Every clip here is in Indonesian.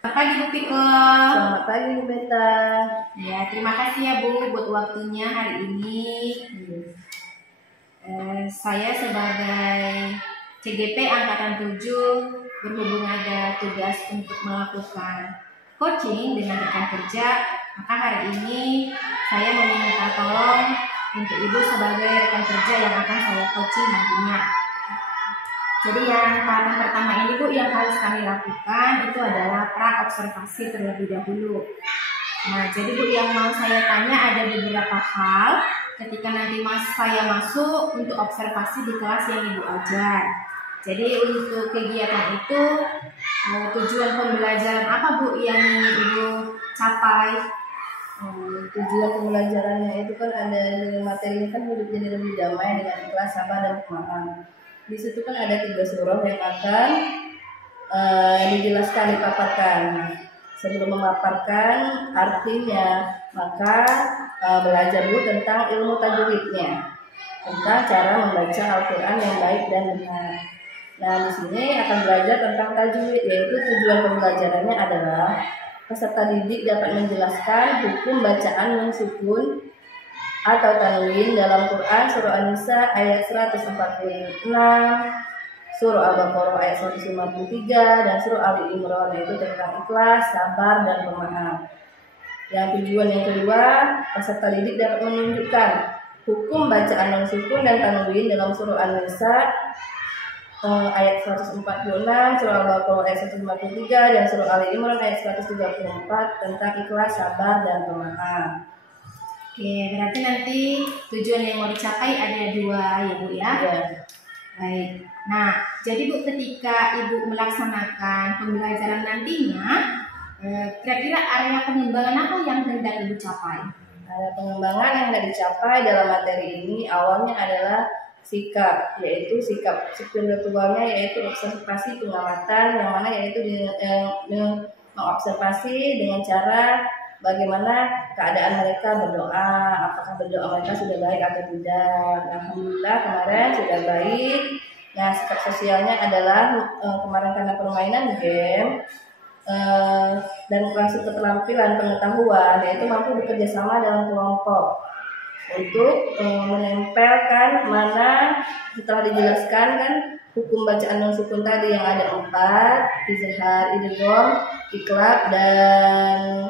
Selamat pagi Bu Piko. Selamat pagi Bu Beta. Ya, terima kasih ya Bu buat waktunya hari ini. Saya sebagai CGP Angkatan 7 berhubung ada tugas untuk melakukan coaching dengan rekan kerja, maka hari ini saya meminta tolong untuk Ibu sebagai rekan kerja yang akan saya coaching nantinya. Jadi yang tahapan pertama ini Bu, yang harus kami lakukan itu adalah pra-observasi terlebih dahulu. Nah, jadi Bu, yang mau saya tanya ada beberapa hal ketika nanti saya masuk untuk observasi di kelas yang Ibu ajar. Jadi untuk kegiatan itu tujuan pembelajaran apa Bu yang ingin Ibu capai? Tujuan pembelajarannya itu kan ada materinya kan hidup jadi lebih damai dengan ikhlas, sabar dan pemahaman. Di situ kan ada 3 surah yang akan dijelaskan, dipaparkan. Sebelum memaparkan artinya, maka belajar dulu tentang ilmu tajwidnya, tentang cara membaca Al-Quran yang baik dan benar. Nah, di sini akan belajar tentang tajwid, yaitu tujuan pembelajarannya adalah peserta didik dapat menjelaskan hukum bacaan nun sukun atau tanwin dalam Quran surah An-Nisa ayat 146, surah Al-Baqarah ayat 153, dan surah Ali Imran, yaitu tentang ikhlas, sabar, dan pemahaman. Yang tujuan yang kedua, peserta didik dapat menunjukkan hukum bacaan nun sukun dan tanwin dalam surah An-Nisa ayat 146, surah Al-Baqarah ayat 153, dan surah Ali Imran ayat 134 tentang ikhlas, sabar, dan pemahaman. Oke, berarti nanti tujuan yang mau dicapai ada 2 ya Bu ya? Ya. Baik. Nah, jadi Bu, ketika Ibu melaksanakan pembelajaran nantinya, kira-kira area pengembangan apa yang hendak Ibu capai? Area pengembangan yang hendak dicapai dalam materi ini awalnya adalah sikap, yaitu sikap spiritualnya, yaitu observasi pengamatan, yang mana yaitu mengobservasi dengan cara bagaimana keadaan mereka berdoa, apakah berdoa mereka sudah baik atau tidak. Alhamdulillah kemarin sudah baik. Nah, sikap sosialnya adalah kemarin karena permainan game dan masuk keterampilan pengetahuan, yaitu mampu bekerja sama dalam kelompok untuk menempelkan mana setelah dijelaskan kan hukum bacaan non sukun tadi yang ada 4, izhar, idgham, iqlab, dan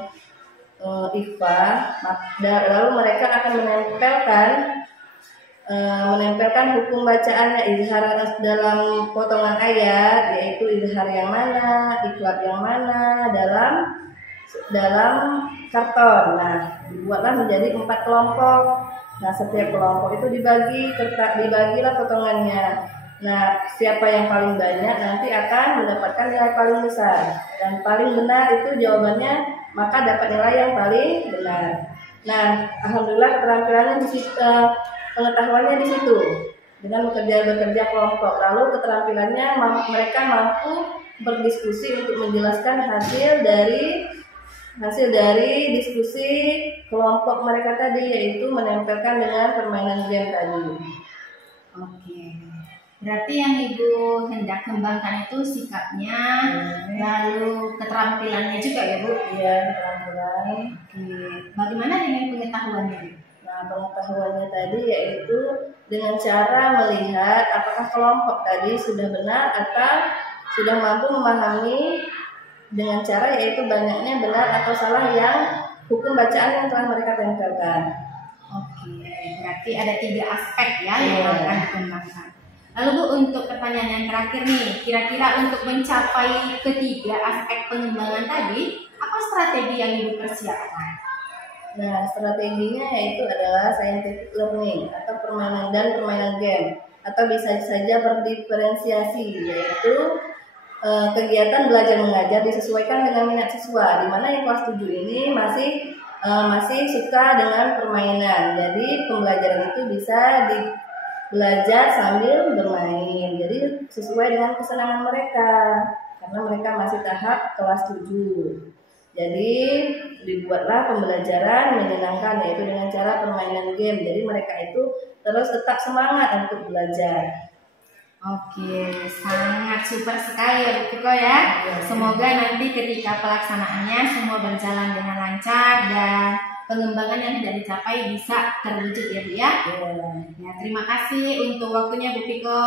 ikhfa. Lalu mereka akan menempelkan hukum bacaannya, izhar dalam potongan ayat, yaitu izhar yang mana, iqlab yang mana dalam karton. Nah, dibuatlah menjadi 4 kelompok. Nah, setiap kelompok itu dibagilah potongannya. Nah, siapa yang paling banyak nanti akan mendapatkan nilai paling besar, dan paling benar itu jawabannya maka dapat nilai yang paling benar. Nah, alhamdulillah keterampilannya di situ, pengetahuannya di situ dengan bekerja kelompok. Lalu keterampilannya mereka mampu berdiskusi untuk menjelaskan hasil dari diskusi kelompok mereka tadi, yaitu menempelkan dengan permainan game tadi. Oke. Berarti yang Ibu hendak kembangkan itu sikapnya, lalu keterampilannya juga ya Bu? Iya, keterampilan. Oke. Bagaimana dengan pengetahuannya? Nah, pengetahuannya tadi yaitu dengan cara melihat apakah kelompok tadi sudah benar atau sudah mampu memahami dengan cara yaitu banyaknya benar atau salah yang hukum bacaan yang telah mereka tempelkan. Oke, berarti ada 3 aspek ya yang akan dikembangkan. Lalu Bu, untuk pertanyaan yang terakhir nih, kira-kira untuk mencapai ketiga aspek pengembangan tadi, apa strategi yang Ibu persiapkan? Nah, strateginya yaitu adalah scientific learning atau permainan game, atau bisa saja berdiferensiasi, yaitu kegiatan belajar mengajar disesuaikan dengan minat siswa, di mana yang kelas 7 ini masih suka dengan permainan. Jadi pembelajaran itu bisa belajar sambil bermain, jadi sesuai dengan kesenangan mereka, karena mereka masih tahap kelas 7. Jadi dibuatlah pembelajaran menyenangkan, yaitu dengan cara permainan game. Jadi mereka itu terus tetap semangat untuk belajar. Oke, sangat super sekali ya Bu Piko ya. Semoga nanti ketika pelaksanaannya semua berjalan dengan lancar dan pengembangan yang tidak dicapai bisa terwujud ya Bu ya. Ya, terima kasih untuk waktunya Bu Piko.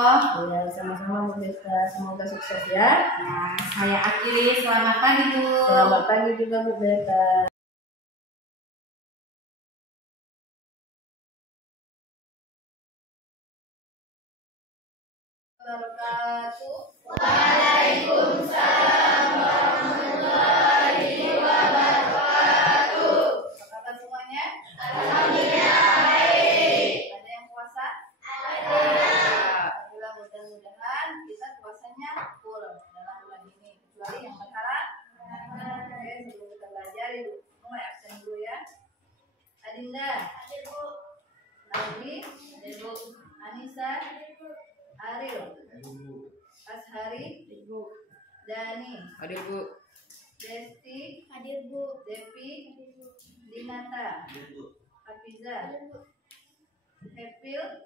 Ya, sama-sama Bu Beta. Semoga sukses ya. Ya, saya akhiri. Selamat pagi Bu. Selamat pagi juga Bu Beta. Waalaikumsalam warahmatullahi wabarakatuh. Apa kabar semuanya? Alhamdulillah baik. Ada yang puasa? Ada. Alhamdulillah, mudah-mudahan kita puasanya full dalam bulan ini. Kecuali yang berharap. Oke, sebelum kita belajar, Ibu mulai absen dulu ya. Adinda, Hadir Bu. Aldi, Ibu, Anissa, Ariel, Ashari, Dani, Hadir Bu. Desti, Hadir Bu. Devi, Hadir Bu. Dinata, Hadir Bu. Hafiza, Hadir Bu. Hepil,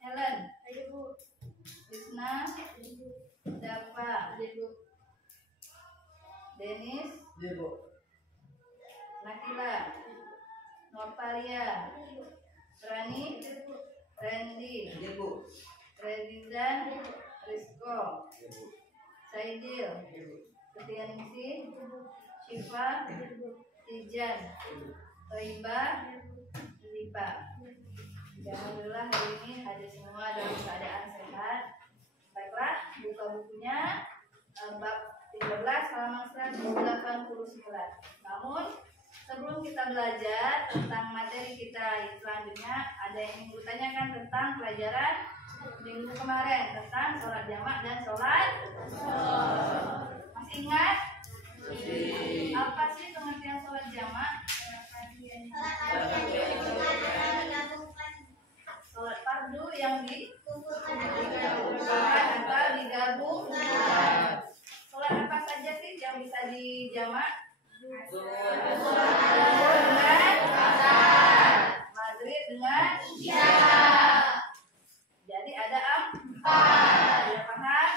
Helen, Hadir Bu. Krisna, Hadir Bu. Dapa, Hadir Bu. Denis, Hadir Bu. Nakila, Nopalia, Rani, Randy, Hadir Bu. Redizan, Rizko, Hadir Bu. Saidil, Setianingsih, Syifa, Tijan, Toiba, Lipa. Alhamdulillah hari ini hadir semua dalam keadaan sehat. Baiklah, buka bukunya bab 13 halaman 189. Namun sebelum kita belajar tentang materi kita selanjutnya, ada yang ingin ditanyakan tentang pelajaran minggu kemarin tentang sholat jamak dan sholat. Masih ingat? Apa sih pengertian sholat jamak? Sholat fardu yang dikumpulkan atau digabung. Sholat apa saja sih yang bisa dijamak? Zuhur dengan maghrib dengan isya. Jadi ada empat. Sudah paham?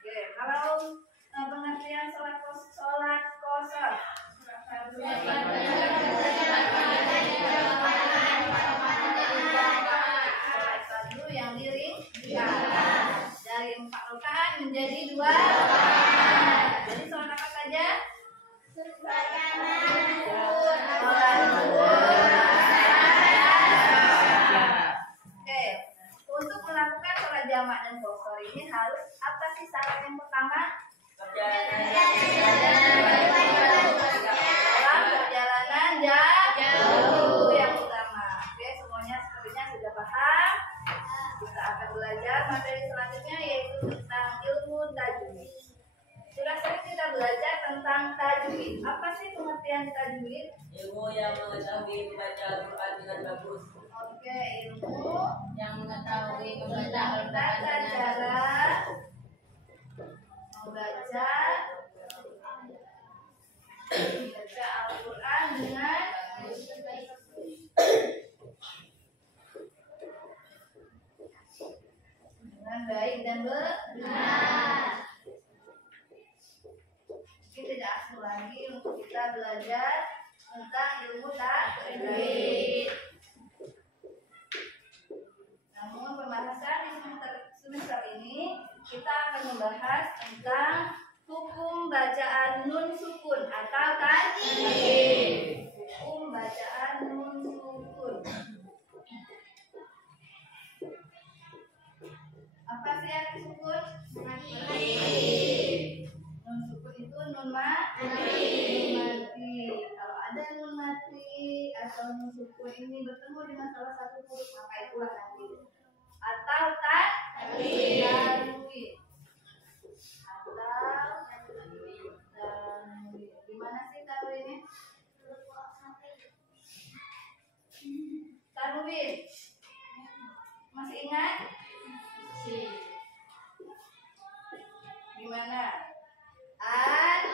Oke, kalau pengertian sholat kosor. Sholat fardu yang diringkas dari 4 rakaat menjadi 2 rakaat. Jadi sholat apa saja? Oke, untuk melakukan sholat jamak dan qashar ini harus apa sih syarat yang pertama? Dalam perjalanan jauh yang utama. Oke, semuanya sepertinya sudah paham. Kita akan belajar materi selanjutnya yaitu tentang ilmu tajwid. Sudah sering kita belajar tentang tajwid. Apa sih pengertian tajwid? Ilmu yang mengetahui membaca Al-Quran dengan bagus. Oke, ilmu Yang mengetahui tentang tata cara membaca Al-Quran dengan baik dan benar. Mungkin tidak asing lagi untuk kita belajar tentang ilmu tajwid. Namun pembahasan di semester ini kita akan membahas tentang hukum bacaan nun sukun atau tajwid. Hukum bacaan nun sukun. Apa sih arti sukun? Nun sukun itu nun mati. Kalau ada nun mati atau nun sukun ini bertemu dengan salah satu huruf maka itulah nanti atau tanwin. Gimana sih tanwinnya? Tanwin. Masih ingat? Gimana? An,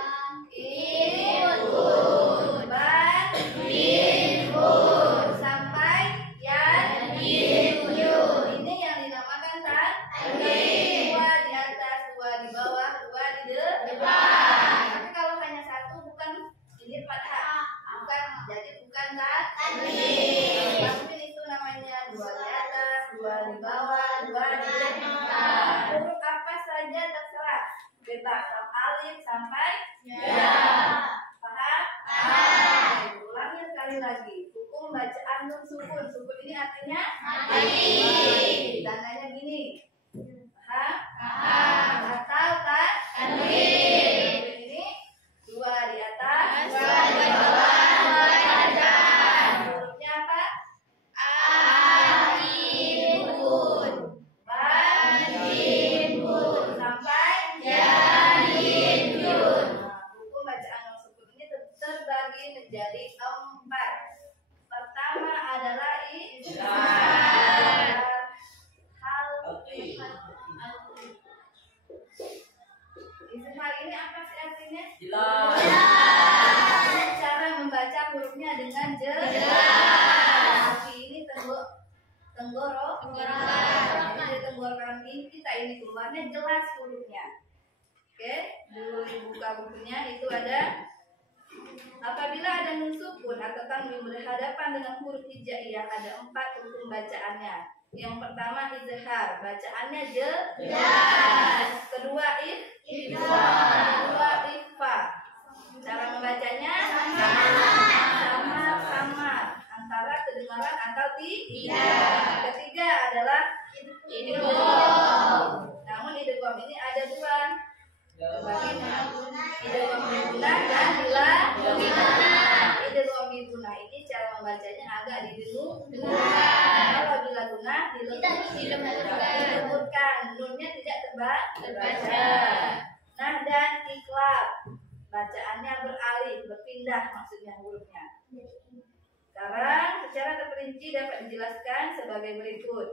in, bun, ban, bin, bun, sampai yan, bin, yun. Ini yang dinamakan bebas dari alif sampai Ya. paham? Oke, ulangi sekali lagi. Hukum bacaan nun sukun. Sukun ini artinya Mati. tandanya gini. Paham? Paham. Atau tak? Tanwin. Ini dua di atas, Dua di bawah, dua di atas. hurufnya apa? Alifun. Alifun. Sampai Yadifun. hukum bacaan nun sukun ini terbagi menjadi 4. Pertama adalah izhar. Izhar ini apa sih artinya? Jelas. Cara membaca hurufnya dengan jelas. Kaki ini tenggorok. Ini dari tenggorokan ini kita ini keluarnya jelas hurufnya. Oke, dulu dibuka bukunya itu ada. Apabila ada nun sukun atau tanwin berhadapan dengan huruf hijaiyah ada 4 hukum bacaannya. Yang pertama izhar, bacaannya jelas. Kedua kedua ikhfa. Cara membacanya sama-sama antara kedengaran atau tidak. Ketiga adalah idgham. Namun idgham ini ada 2. Idgham biguna dan bila idgham biguna ini cara membacanya agak didengar. Kalau bila guna dilembutkan, nunnya tidak terbaca. Nah, dan iklab bacaannya beralih, berpindah maksudnya hurufnya. Sekarang secara terperinci dapat dijelaskan sebagai berikut.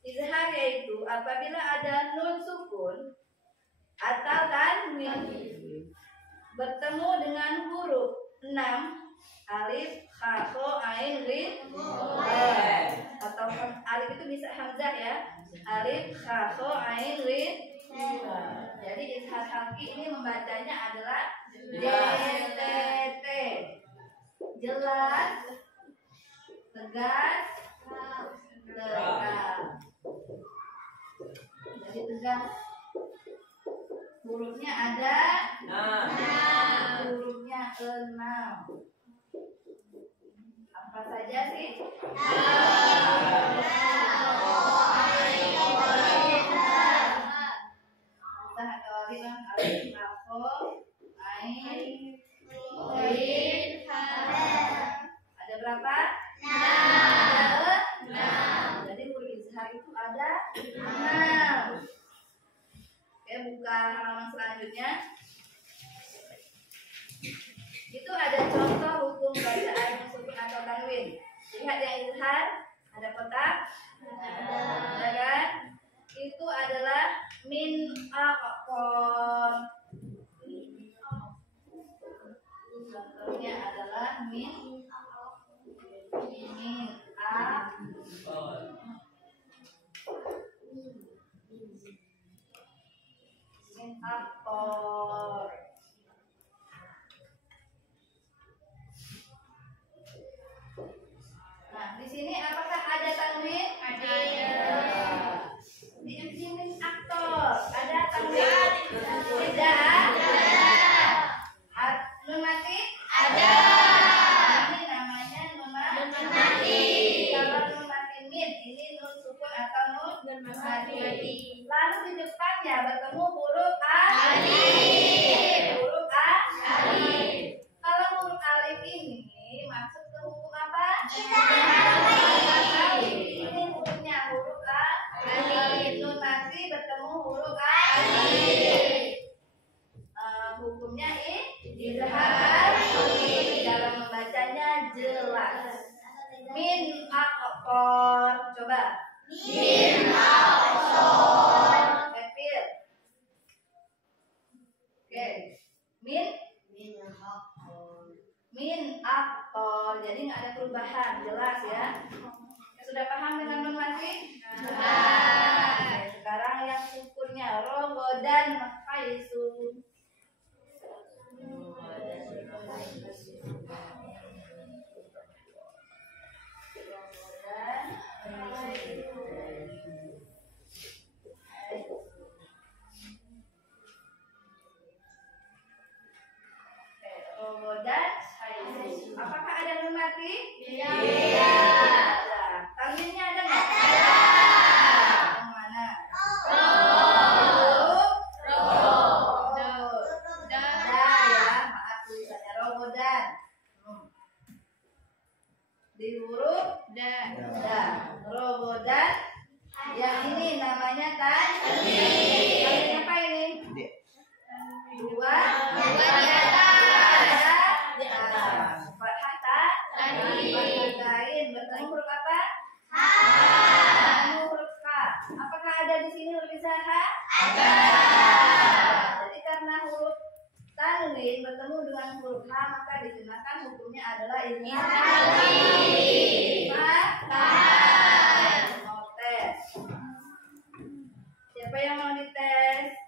Izhar yaitu apabila ada nun sukun atau tanwin bertemu dengan huruf 6 alif, kha, kho, ain, lin, atau alif itu bisa hamzah ya. Alif, kha, kho, ain, lin. Jadi izhar halki ini membacanya adalah JTT. Jelas, tegas, tegak. Jadi tegas. Hurufnya ada hurufnya 6. Apa saja sih? Alif, kha, ain, lin. Ada berapa? 6. Jadi huruf izhar itu ada 6. Oke, buka halaman selanjutnya. Itu ada contoh hukum bacaan sukun atau tanwin. Lihat yang izhar, ada kotak. Ada kan? Itu adalah min aqqar. Contohnya adalah min aqqar. Nah, di sini apakah ada tanwin? Ada. Di min aqqar ada tanwin? Tidak. Nun mati? Ada. Ini namanya nun Nun mati. Kalau nun mati min, ini nun sukun atau nun mati. Lalu di depannya bertemu huruf alif. Huruf alif. Kalau huruf alif ini masuk ke hukum apa? Alif. Ini hurufnya huruf alif. Nun mati bertemu huruf alif. Hukumnya izhar. Dalam membacanya jelas. Min aqqar. Coba. Min aqqar. Kefir. Oke. Min aqqar. Jadi nggak ada perubahan, jelas ya. Sudah paham dengan nun mati? Oke, sekarang yang sukunnya rogo dan kaisu. dengan huruf H maka dikenakan hukumnya adalah izhar mau tes. Siapa yang mau dites?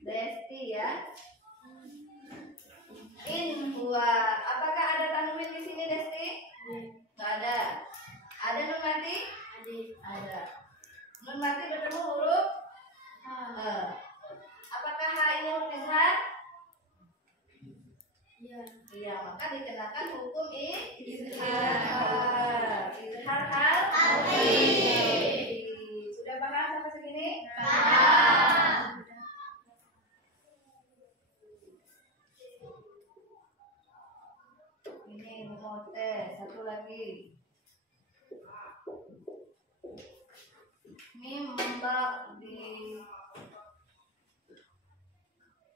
Desti ya. In huwa. Apakah ada tanwin di sini Desti? Nggak ada. Ada nun mati? Ada. Nun mati bertemu huruf apakah H ini huruf izhar? Iya, maka dikenakan hukum izhar. Izhar hal. Sudah paham sampai segini? Ini mau tes satu lagi. Mim mbak di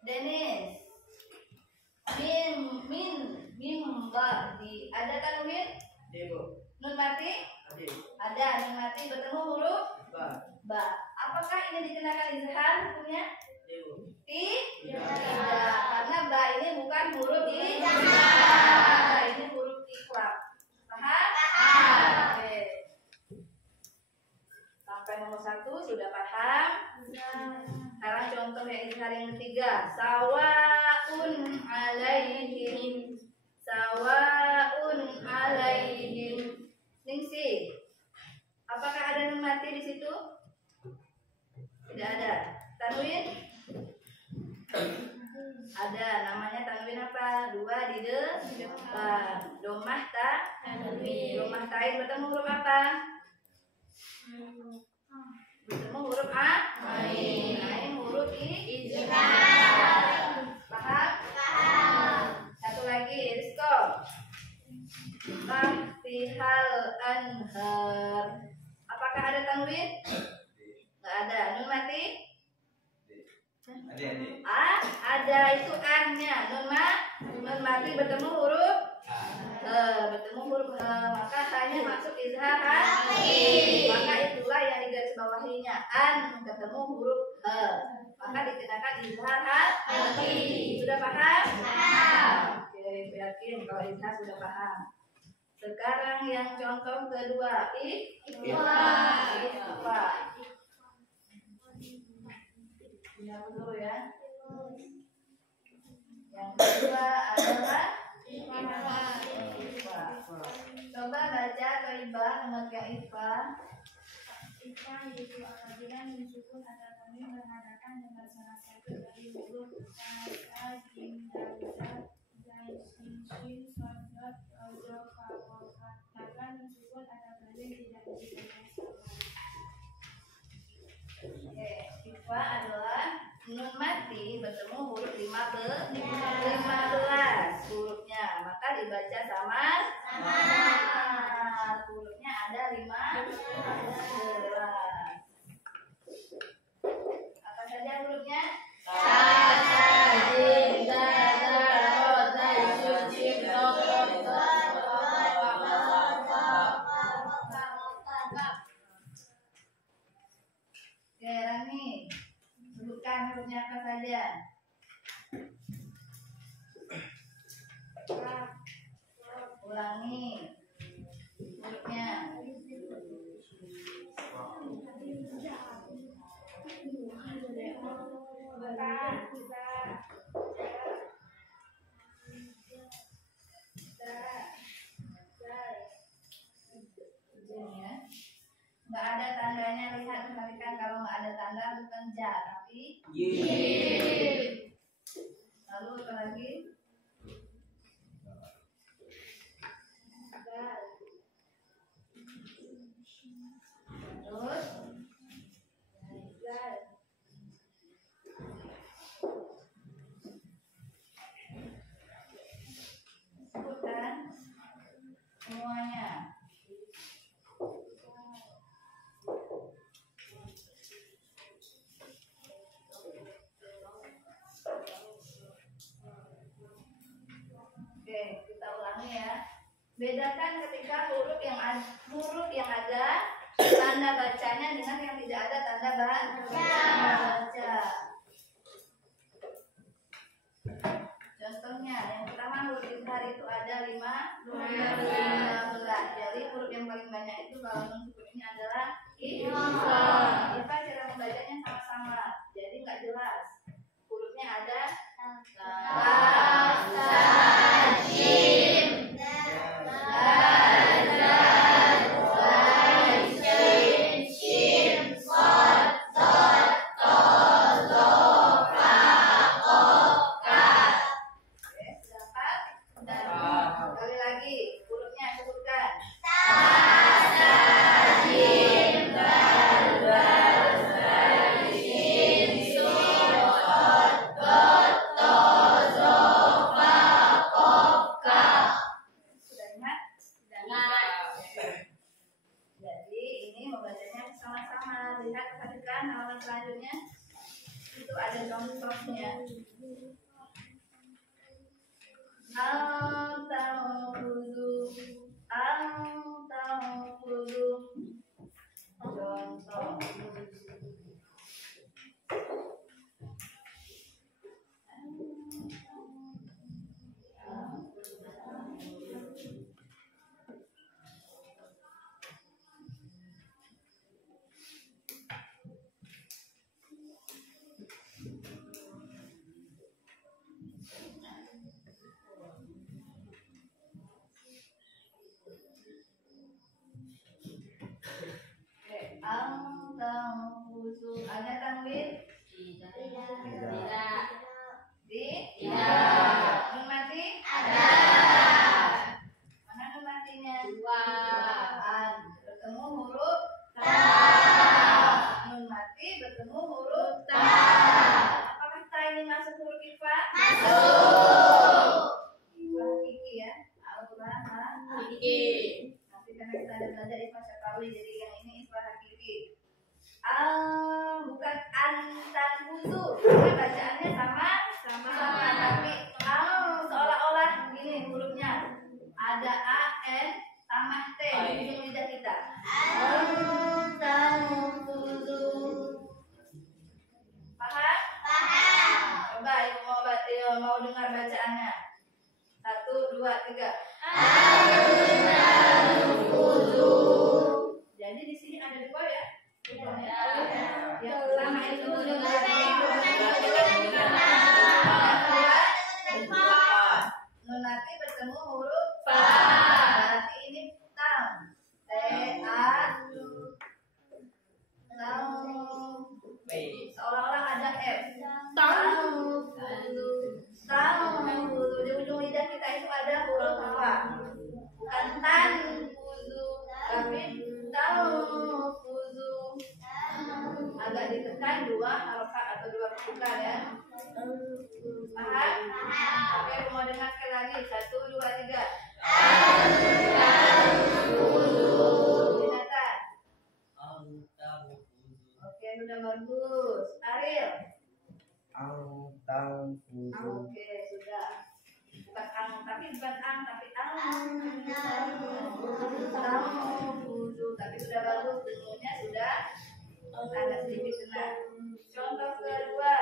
Dennis. Mim mbak di ada tanwin? Nun mati? Ada. Nun mati bertemu huruf ba. Apakah ini dikenakan izhar hukumnya? Tidak, karena ba ini bukan huruf izhar. Ini huruf ikhlas. Paham? Oke. Sampai nomor 1 sudah paham? Sekarang contoh yang izhar yang ketiga. Sawaun alaihim. Ningsi. Apakah ada nun mati di situ? Tidak ada. Tanwin? Ada. Namanya tanwin apa? 2 di depan. Domah ta? Domah tain bertemu huruf apa? Bertemu huruf A? Ain huruf izhar. Paham? Satu lagi, Rizko. Tahtihal anhar. Apakah ada tanwin? Nggak ada. Nun mati? Ada, itu an-nya. Nun mati bertemu huruf maka hanya masuk izhar maka itulah yang digarisbawahinya an ketemu huruf maka dikenakan izhar sudah paham? Oke, yakin kalau izhar sudah paham. Sekarang yang contoh kedua ikhfa. Lihat dulu ya. Yang kedua adalah ikhfa. Coba baca Toibah nomor ikhfa. Ikhfa yaitu apabila mensukun atau tanwin berhadapan dengan salah satu dari huruf kata, jim, dalza, zain, shin, shad, dot, fa, maka mensukun atau tanwin tidak diberikan sama. Ikhfa adalah nun mati bertemu huruf 15 hurufnya, maka dibaca samar. Hurufnya ada 15. Apa saja hurufnya? Oke, Rani, sebutkan hurufnya apa saja. Ulangi hurufnya. Nggak ada tandanya, lihat perhatikan, kalau nggak ada tanda bukan ja tapi lalu apa lagi? Terus sebutkan semuanya. Oke, kita ulangi ya. Bedakan ketika huruf yang ada tanda bacanya dengan yang tidak ada tanda baca. Contohnya, yang pertama huruf izhar itu ada 15. Jadi huruf yang paling banyak itu kalau non sukun ini adalah izhar. Kita cara membacanya sama-sama, jadi nggak jelas. Hurufnya ada sekali lagi hurufnya sebutkan. Sudah ingat? Jadi ini membacanya sama-sama. Lihat perhatikan halaman selanjutnya. Itu ada contohnya. Contoh. Ada tanwin? Tidak. Nun mati? Mana nun matinya? Bertemu huruf nun mati bertemu huruf Apakah ta ini masuk huruf ifa? Ifa hakiki ya. Nanti karena kita ada belajar ifa syafawi, jadi yang ini ifa hakiki. Bukan antan huzu, bacaannya sama, tapi seolah-olah gini hurufnya ada a n tambah t di ujung lidah kita. Antan huzu, paham? Coba yang mau dengar bacaannya. 1, 2, 3. Jadi di sini ada 2 ya. Yang pertama itu nun nanti bertemu huruf fa. Berarti ini tam. Seolah-olah ada f. Di ujung lidah kita itu ada huruf fa. Bukan tan fuzu, tapi fuzu. Agak ditekan 2 harokat atau 2 ketukan ya. Paham? Oke, mau dengar sekali lagi. 1, 2, 3. Binatang. Oke, sudah bagus. Ariel. Oke, sudah. Bukan ang, tapi tapi sudah bagus. Dengarnya sudah agak sedikit kena. Contoh kedua.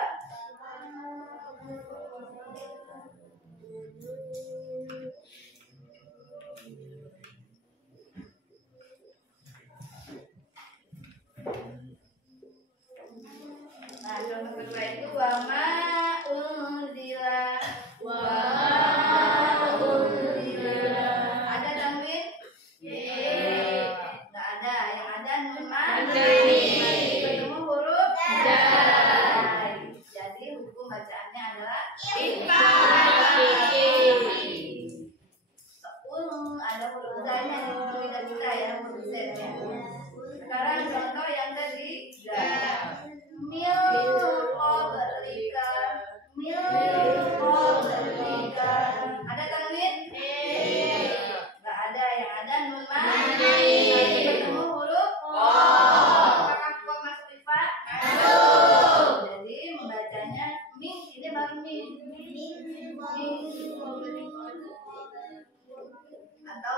Nah, contoh kedua itu wama unzila. Ada tanwin? Nggak ada. Yang ada nun bertemu huruf jadi hukum bacaannya adalah ada huruf zanya di ujung lidah kita ya, huruf Z-nya. Sekarang contoh yang ketiga. Ada tanwin? Nggak ada. Yang ada nun bertemu huruf apakah kok masuk ifa? Jadi membacanya min, ini baru min. Atau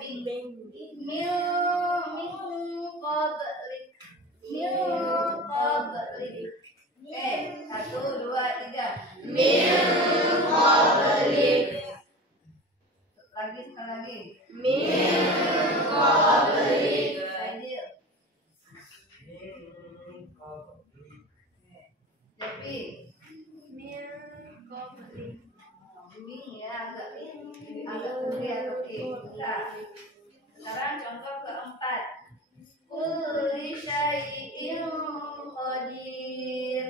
min qablik. Oke, 1, 2, 3. Lagi, sekali lagi. Fadil. Devi. Ming ya, agak gede atau K. Nah, sekarang contoh keempat. Kulli syai'in qadir.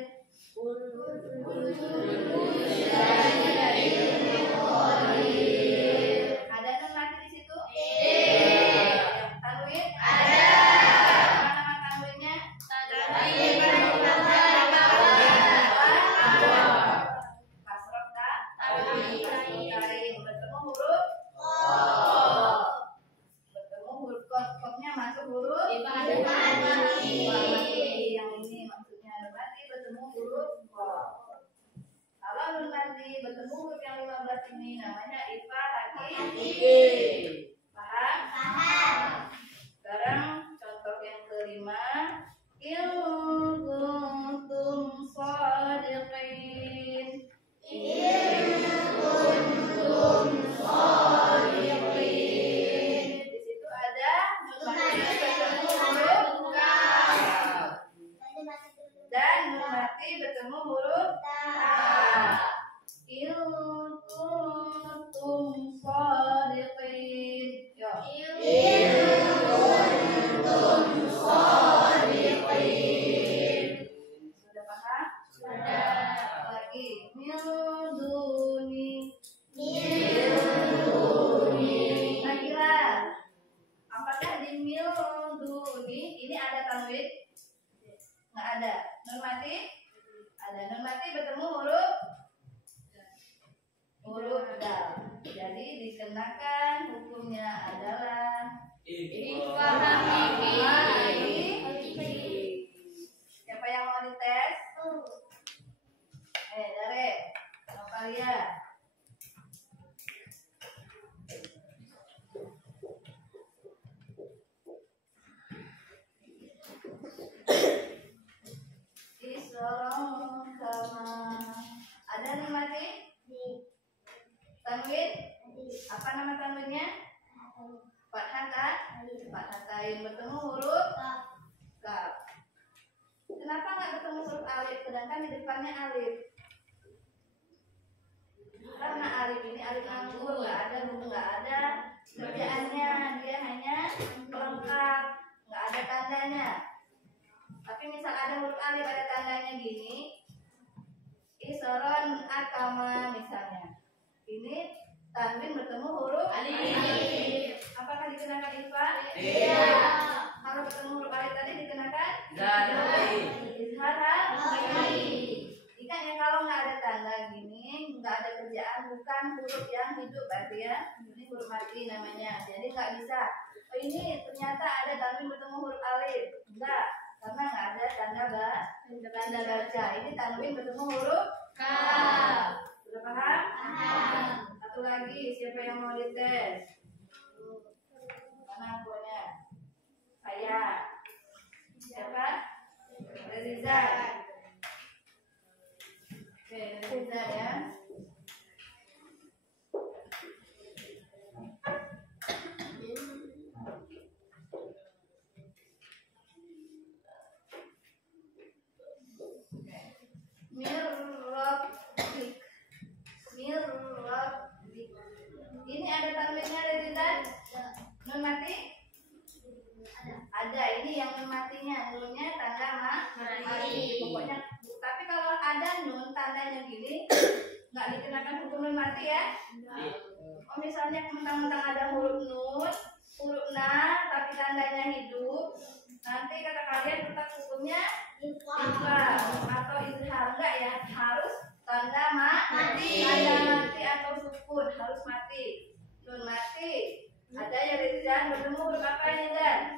Ada nun mati di situ? Tanwin? Ada. Apa nama tanwinnya? Kasroh tak? Tarim. Bertemu huruf bertemu huruf kopnya masuk huruf mati. Yang ini maksudnya nun mati bertemu huruf kop. Kalau nun mati bertemu huruf yang 15 ini namanya ifa hakiki. Paham? Sekarang contoh yang kelima. In kuntum shadiqin. Di situ ada nun mati bertemu huruf kaf dan nun mati bertemu huruf ta. In kuntum shadiqin. Yo. Sudah paham? Sudah. Lagi. Min duni. Nabila, apakah di mil duni ini ada tanwin? Nggak ada. Nun mati? Ada. Nun mati bertemu huruf dal. Jadi dikenakan hukumnya adalah ifa hakiki. Siapa yang mau dites? Dare, Natalia. Islam kama. Ada nun mati? Tanwin? Apa nama tanwinnya? Fathatain bertemu huruf kaf. Kenapa nggak bertemu huruf alif sedangkan di depannya alif? Karena alif ini alif anggur, nggak ada kerjaannya, dia hanya pelengkap, nggak ada tandanya. Tapi misal ada huruf alif ada tandanya gini, isron akama misalnya. Ini tanwin bertemu huruf alif. Apakah dikenakan ifa? Iya. Kalau bertemu huruf alif tadi dikenakan? Izhar hakiki. Ingat ya, kalau nggak ada tanda gini, nggak ada kerjaan, bukan huruf yang hidup berarti ya. Ini huruf mati namanya. Jadi nggak bisa. Oh, ini ternyata ada tanwin bertemu huruf alif. Enggak, karena nggak ada tanda baca. Ini tanwin bertemu huruf kaf. Sudah paham? Satu lagi, siapa yang mau dites? Mana akunya? Saya. Siapa? Reza. Oke, Reza ya. Mirrabik. Ini ada tanwinnya Reza? Nun mati? Ada. Ini yang nun matinya. Nunnya tanda mati. Pokoknya. Tapi kalau ada nun tandanya gini, nggak dikenakan hukum nun mati ya. Oh, misalnya mentang-mentang ada huruf nun, huruf na, tapi tandanya hidup, nanti kata kalian tetap hukumnya ifa atau izhar. Enggak ya, harus tanda mati. Tanda mati atau sukun harus mati. Nun mati. Ada yang Rizan bertemu huruf apa ini Dan?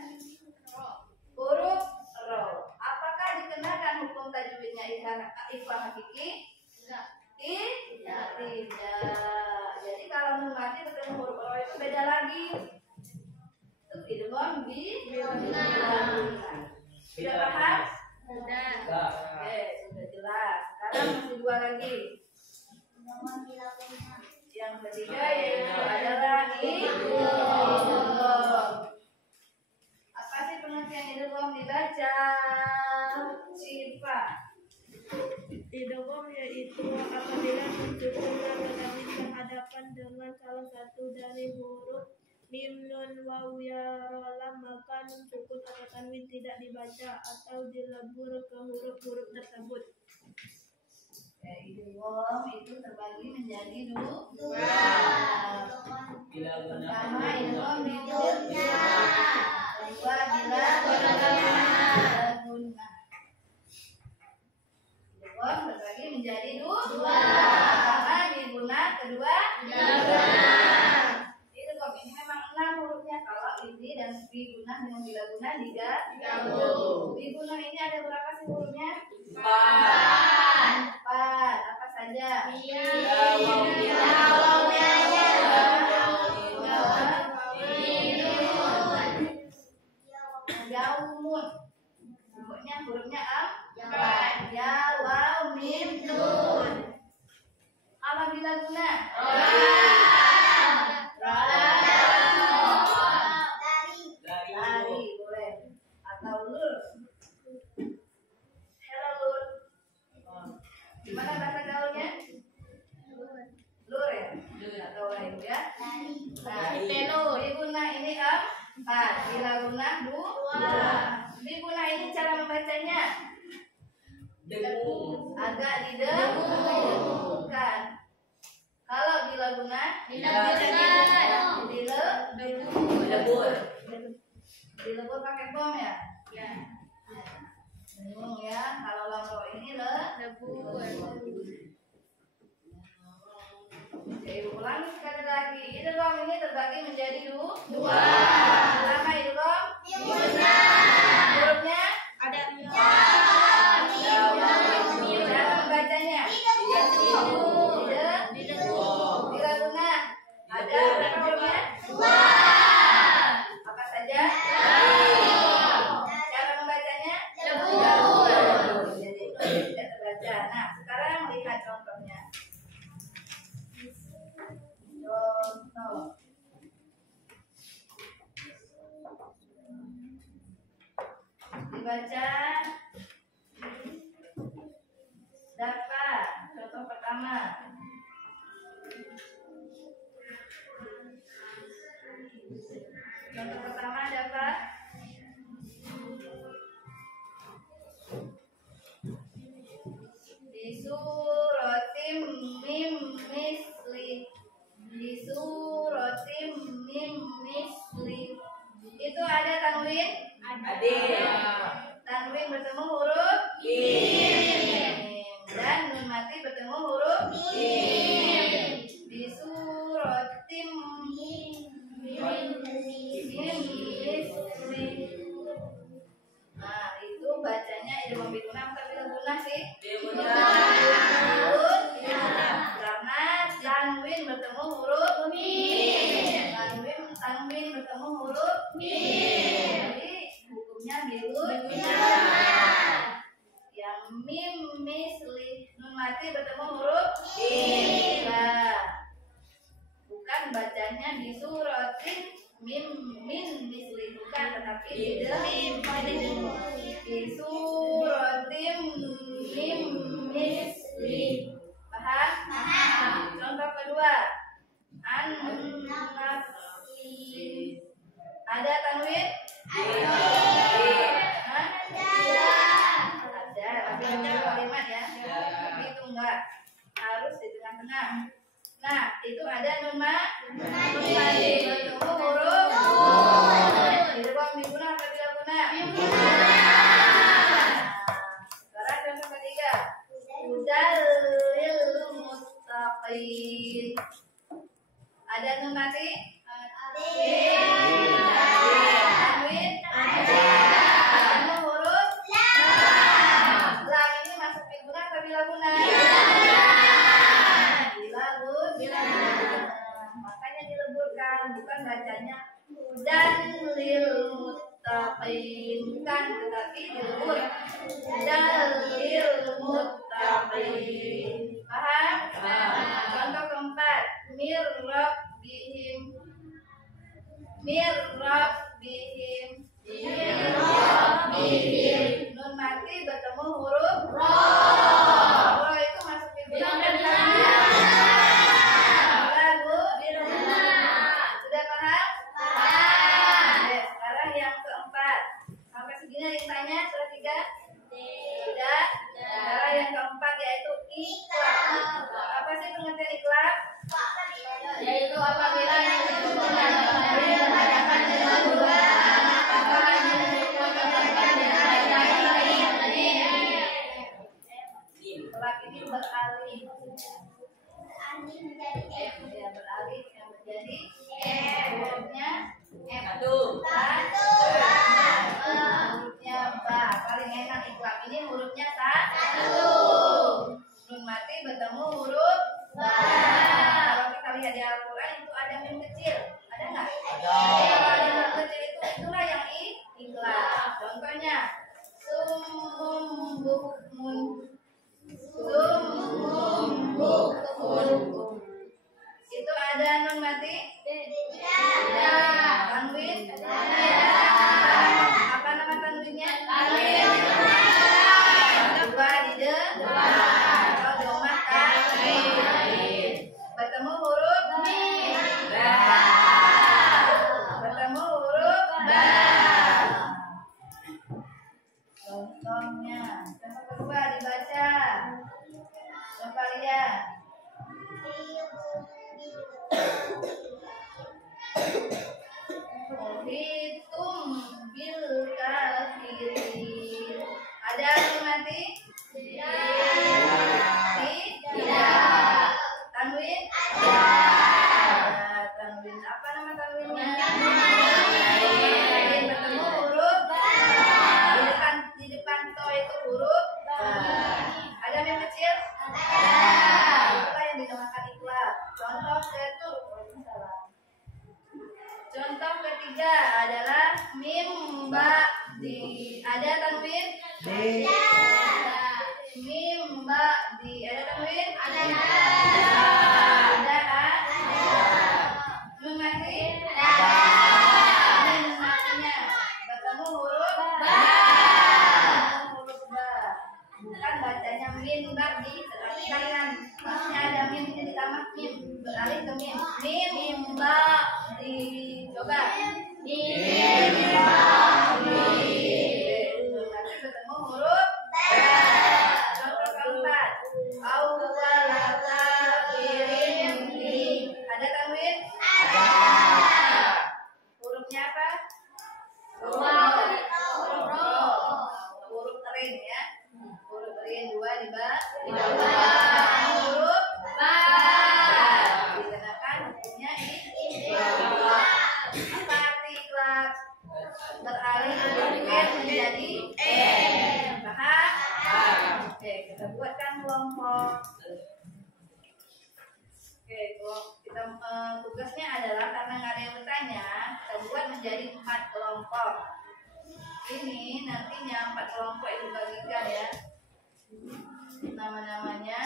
Huruf ro. Apakah dikenakan hukum tajwidnya ifa hakiki? Tidak. Jadi kalau nun mati bertemu huruf ro itu beda lagi. Yang ketiga yaitu adalah idgham. Apa sih pengertian idgham dibaca? Syifa. Idgham yaitu apabila mensukun kata tanwin berhadapan dengan salah satu dari huruf mim, nun, waw, ya, ra, lam, maka nun sukun atau tanwin tidak dibaca atau dilebur ke huruf-huruf tersebut. Idgham itu terbagi menjadi dua. Bila guna Pertama idgham bidun kedua bila guna. Idgham terbagi menjadi dua. Pertama diguna, kedua idgham ini memang 6 hurufnya. Kalau ini dan biguna dengan bila guna digabung. Biguna ini ada berapa sih hurufnya? 4. Apa saja? Yaumun. Hurufnya 4. Ya, waw, mim, nun. Kalau bila guna? Lari, boleh. Atau lur. Hello, lur. Gimana bahasa gaulnya? Lur ya? Atau lain ya? Nah, diguna ini 4. Bila guna 2. Diguna ini cara membacanya agak didengungkan. Kalau bila guna dilebur pakai bom ya? Dengung ya. Kalau lamro ini lebur. Jadi ulangi sekali lagi. Idgham ini terbagi menjadi dua. Pertama idgham hurufnya Ada cara membacanya bila guna ada berapa hurufnya? Apa saja? Cara membacanya jadi itu tidak terbaca. Nah, sekarang lihat contohnya. Contoh. Dibaca dapat. Contoh pertama. Contoh pertama dapat di suratim mim misli. Di suratim mim misli. Itu ada tanwin? Tanwin bertemu huruf mim dan nun mati bertemu huruf mim. Di suratim mim misli. Nah, itu bacanya idgham biguna atau bila guna sih? Karena tanwin bertemu huruf mim. Tanwin bertemu huruf mim. Jadi hukumnya biguna. Yang mim misli nun mati bertemu huruf mim. Bukan bacanya di suratin mim misli, bukan, tetapi di suratim mim misli. Paham? Contoh kedua, an-nafsi. Ada tanwin? Hah? Ada, tapi ada kalimat ya. Tapi itu enggak, harus di tengah-tengah. Nah, itu ada nun mati bertemu huruf idgham biguna atau bila guna? Sekarang contoh ketiga. Hudallil muttaqin. Ada nun mati? Tanwin? Bertemu huruf lam. Ini masuk biguna atau bila guna? Makanya dileburkan, bukan bacanya dan lil muttaqin, bukan, tetapi dilebur dan lil muttaqin. Paham? Contoh keempat, Mir-rabbihim. Mir-rabbihim. Nun mati bertemu huruf ro. Ro itu masuk di bilangan lagu. Sudah paham? Oke, sekarang yang keempat. Sampai segini yang tanya sudah 3? Sudah. Sekarang yang keempat yaitu iklab. Apa sih pengertian iklab? Yaitu apabila yang disebutkan Berhadapan dengan dua Kelak ini beralih. Ya, beralih yang menjadi hurufnya hurufnya ba. Paling enak iklab ini hurufnya satu. Nun mati bertemu huruf ba. Kalau kita lihat di Al-Quran itu ada mim kecil, ada nggak? Kalau ada mim kecil itulah yang iklab. Contohnya sumum bukmun. Itu ada nun mati? Tidak. Tanwin? Apa nama tanwinnya? Dua di depan. Kalau domat bertemu huruf bertemu huruf contohnya contoh kedua dibaca. Coba lihat. Hitum bil kafirin. Ada yang mati? Tidak. Tanwin? Ada. Tanwin. Apa nama tanwinnya? Bertemu huruf di depan to itu huruf ada yang kecil? Itulah yang dinamakan iklab. Contoh ketiga adalah mim ba di. Ada tanwin? Mim ba di. Ada tanwin? Ada. Nun mati? Nun matinya bertemu huruf ba. Huruf ba. Bukan bacanya min ba di, tetapi kalian maksudnya ada mim ini ditambah mim beralih ke mim. Mim ba di. Coba. Mim ba di. Nanti ketemu huruf ba. Contoh keempat. Awwalata kirim di. Ada tanwin? Ada. Hurufnya apa? Huruf rin ya. Huruf rin dua di ba. Huruf ba. Dikenakan hukumnya iklab. Apa arti iklab? Beralih dari n menjadi n. Paham? Oke, kita buatkan kelompok. Oke, kita tugasnya adalah karena nggak ada yang bertanya, kita buat menjadi 4 kelompok. Ini nantinya 4 kelompok itu bagikan ya. Nama-namanya.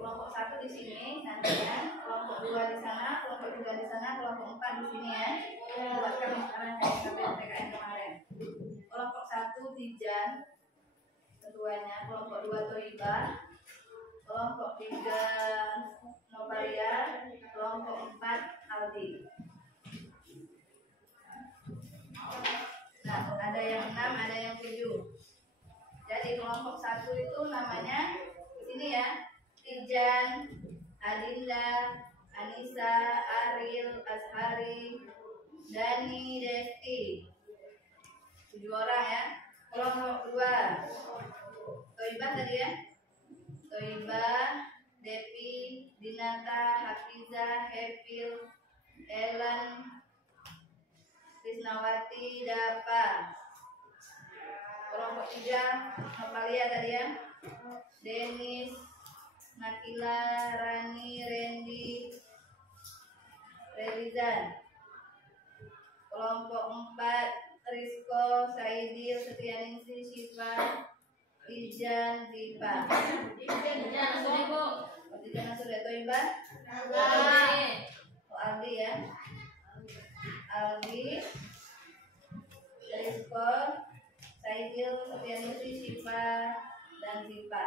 Kelompok 1 di sini nantinya, kelompok 2 di sana, kelompok 3 di sana, kelompok 4 di sini ya. Buat kami sekarang kayak PKN kemarin. Kelompok 1 Tijan, ketuanya, kelompok 2 Toibah, kelompok 3 Novaria, kelompok 4 Aldi. Nah, ada yang 6, ada yang 7. Jadi kelompok 1 itu namanya di sini ya, Tijan, Adinda, Anissa, Aril, Ashari, Dani, Desti. 7 orang ya. Kelompok 2 Toibah tadi ya. Toibah, Depi, Dinata, Hafiza, Hefil, Elan, Krisnawati Dapa. Kelompok 3 Novalia tadi ya. Denis, Nakila, Rani, Randy, Rerizan. Kelompok 4 Rizko, Saidil, Setianingsih, Syifa, Ijan, Ziva. Ijan sudah Toiba. Aldi ya. Aldi, Rizko, Saidil, Setianingsih, Syifa, dan Ziva.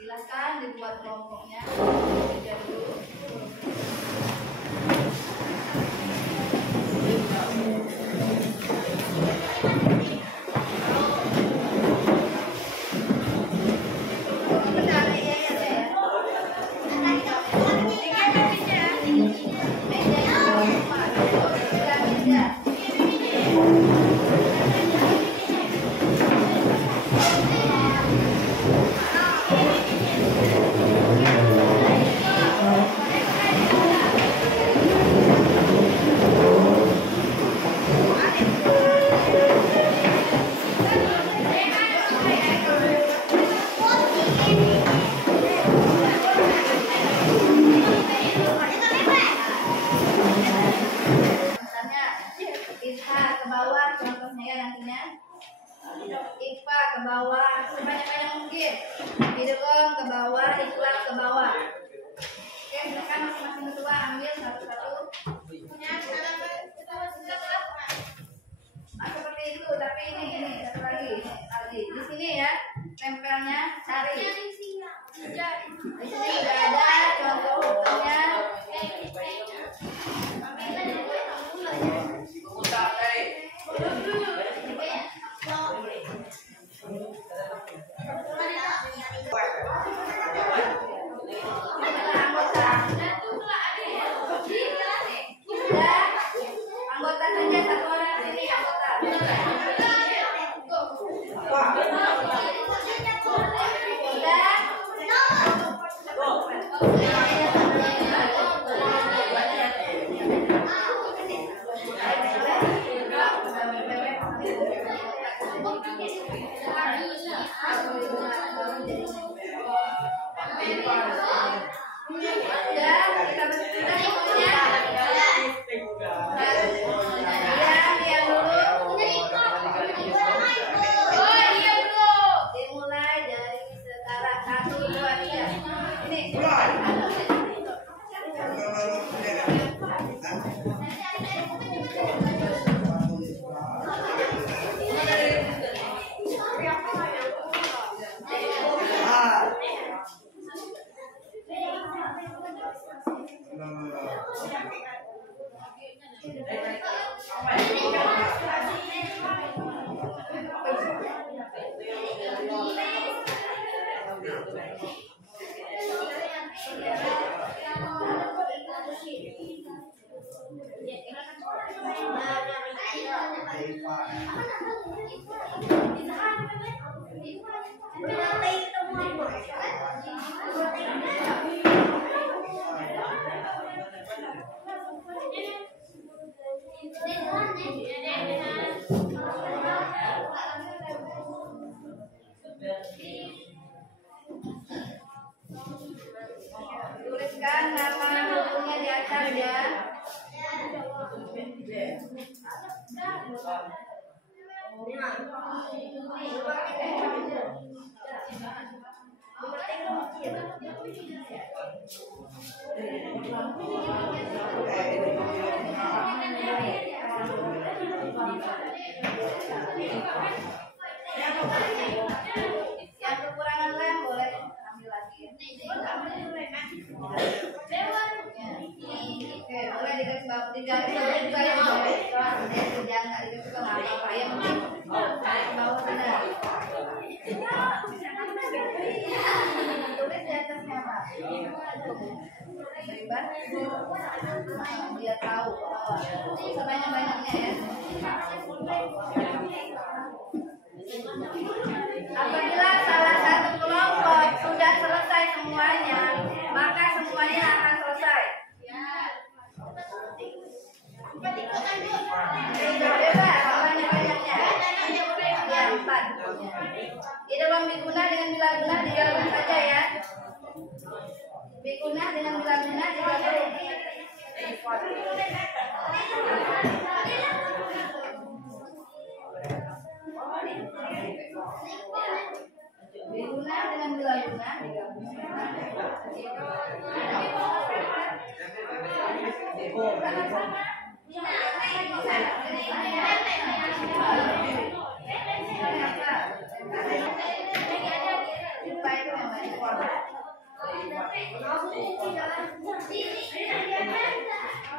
Silakan dibuat kelompoknya. Kerja dulu. Ipa ke bawah, sebanyak-banyak mungkin. Idrom ke bawah, Ikhlas ke bawah. Oke, silakan masing-masing ketua ambil satu-satu. Seperti itu, tapi ini satu lagi, di sini ya, tempelnya cari. Di sini sudah ada contoh hukumnya. Anggota saja satu orang sini anggota. Tuliskan nama bukunya di atas ya. Yang kekurangan lem boleh ambil lagi. Oke, boleh digaris bawah, digaris bawah juga ya, boleh. Jangan nggak digaris bawah nggak apa-apa ya, mungkin garis bawah benar. Tulis di atasnya Pak. Bebas. Dia tahu. Sebanyak-banyaknya ya. Apabila salah satu kelompok sudah selesai semuanya, maka semuanya akan selesai. tolong biguna dengan bila guna digabung saja ya. Biguna dengan bila guna digabung. Biguna dengan bila guna digabung.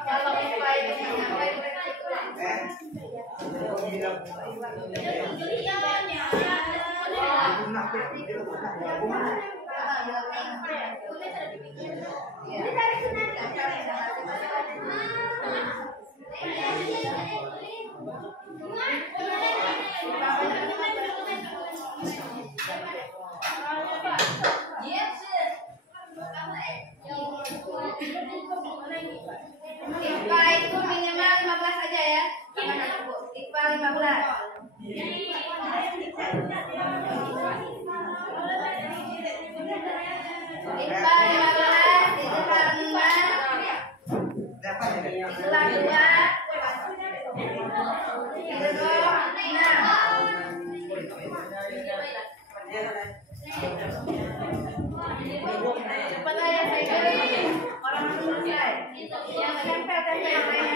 Kalau IPA itu apa itu? IPA itu minimal 15 saja ya. IPA 15. IPA 15 izhar 5. Izhar 2. Cepat aja saya orang selesai. Yang tempel yang lain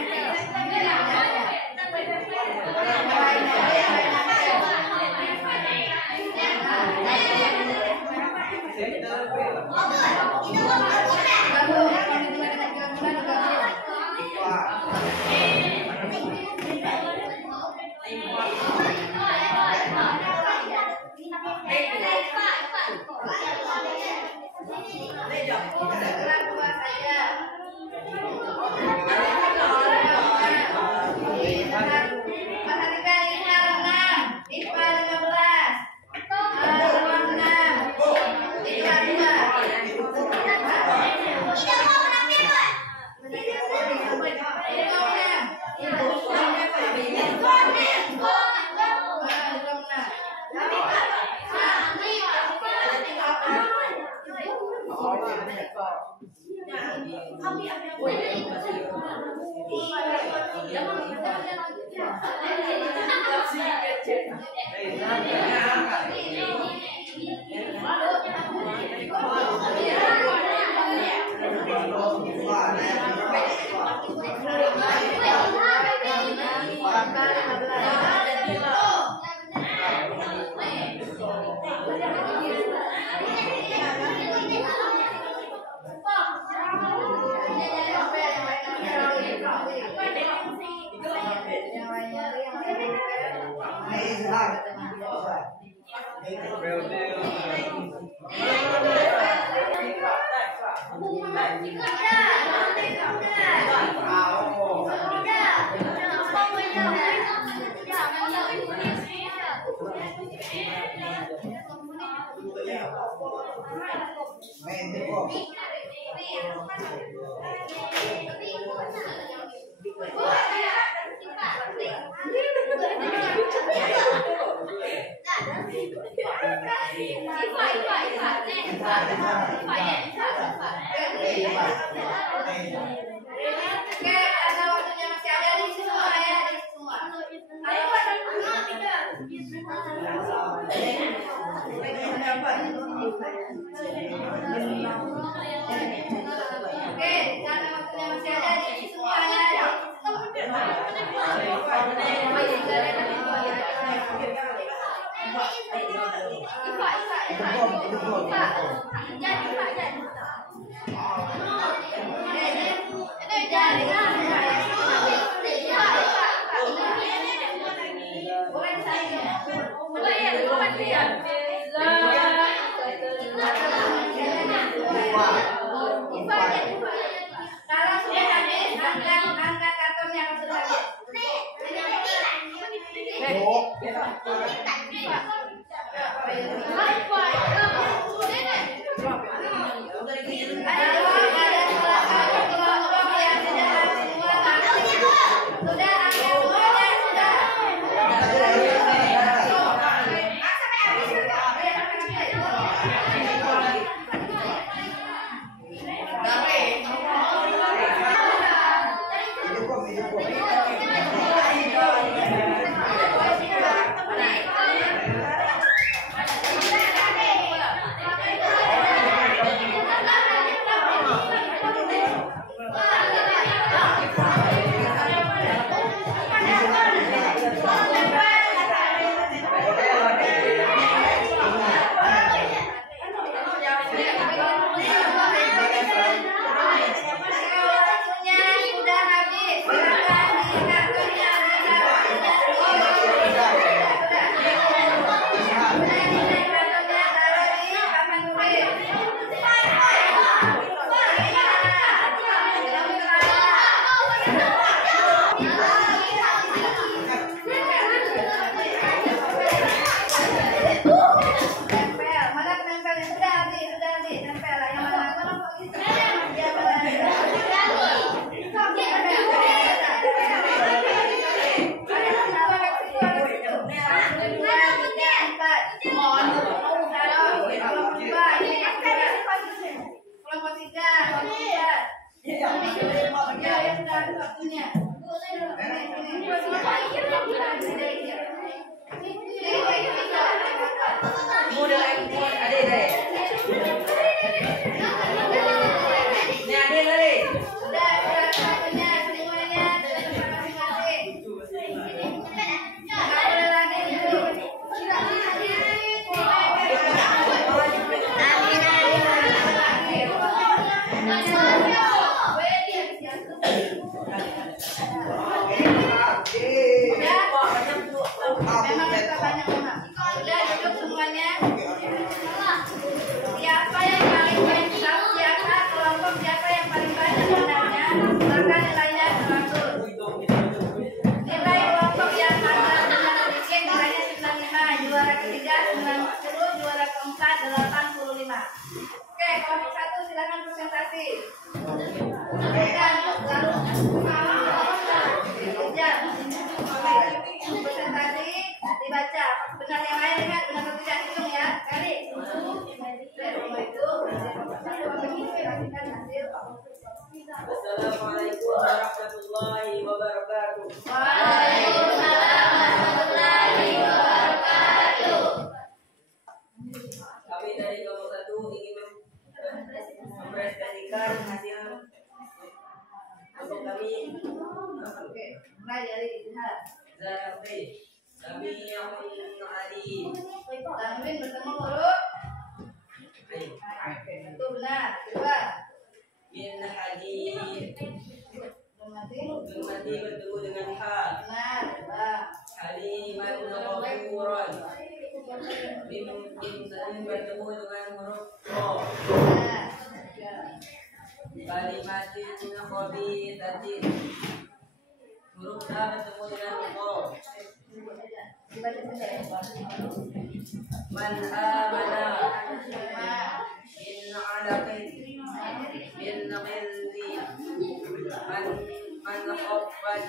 Oke, ada waktunya masih ada di semua ya, di semua. Oke, karena waktunya masih ada di semua ya. Kalau sudah habis, angkat karton yang sudah habis. Sudah Assalamualaikum warahmatullahi wabarakatuh. Waalaikumsalam warahmatullahi wabarakatuh. Kami dari kelompok 1 ingin mempresentasikan hasil untuk kami. Oke, mulai dari Izhar. Zafi, kami yang Ali. Tanwin bertemu huruf. Itu benar. Coba. Min hadid. Bermati. Bermati bertemu dengan ha. Benar. Coba. Haliman ghafuran. Mim bertemu dengan huruf ro. Benar. Ya. Kalimatin khabithatin. Huruf ta bertemu dengan ro. Dibaca saja. Man amana Lima. min alaqin min qilli man khaffat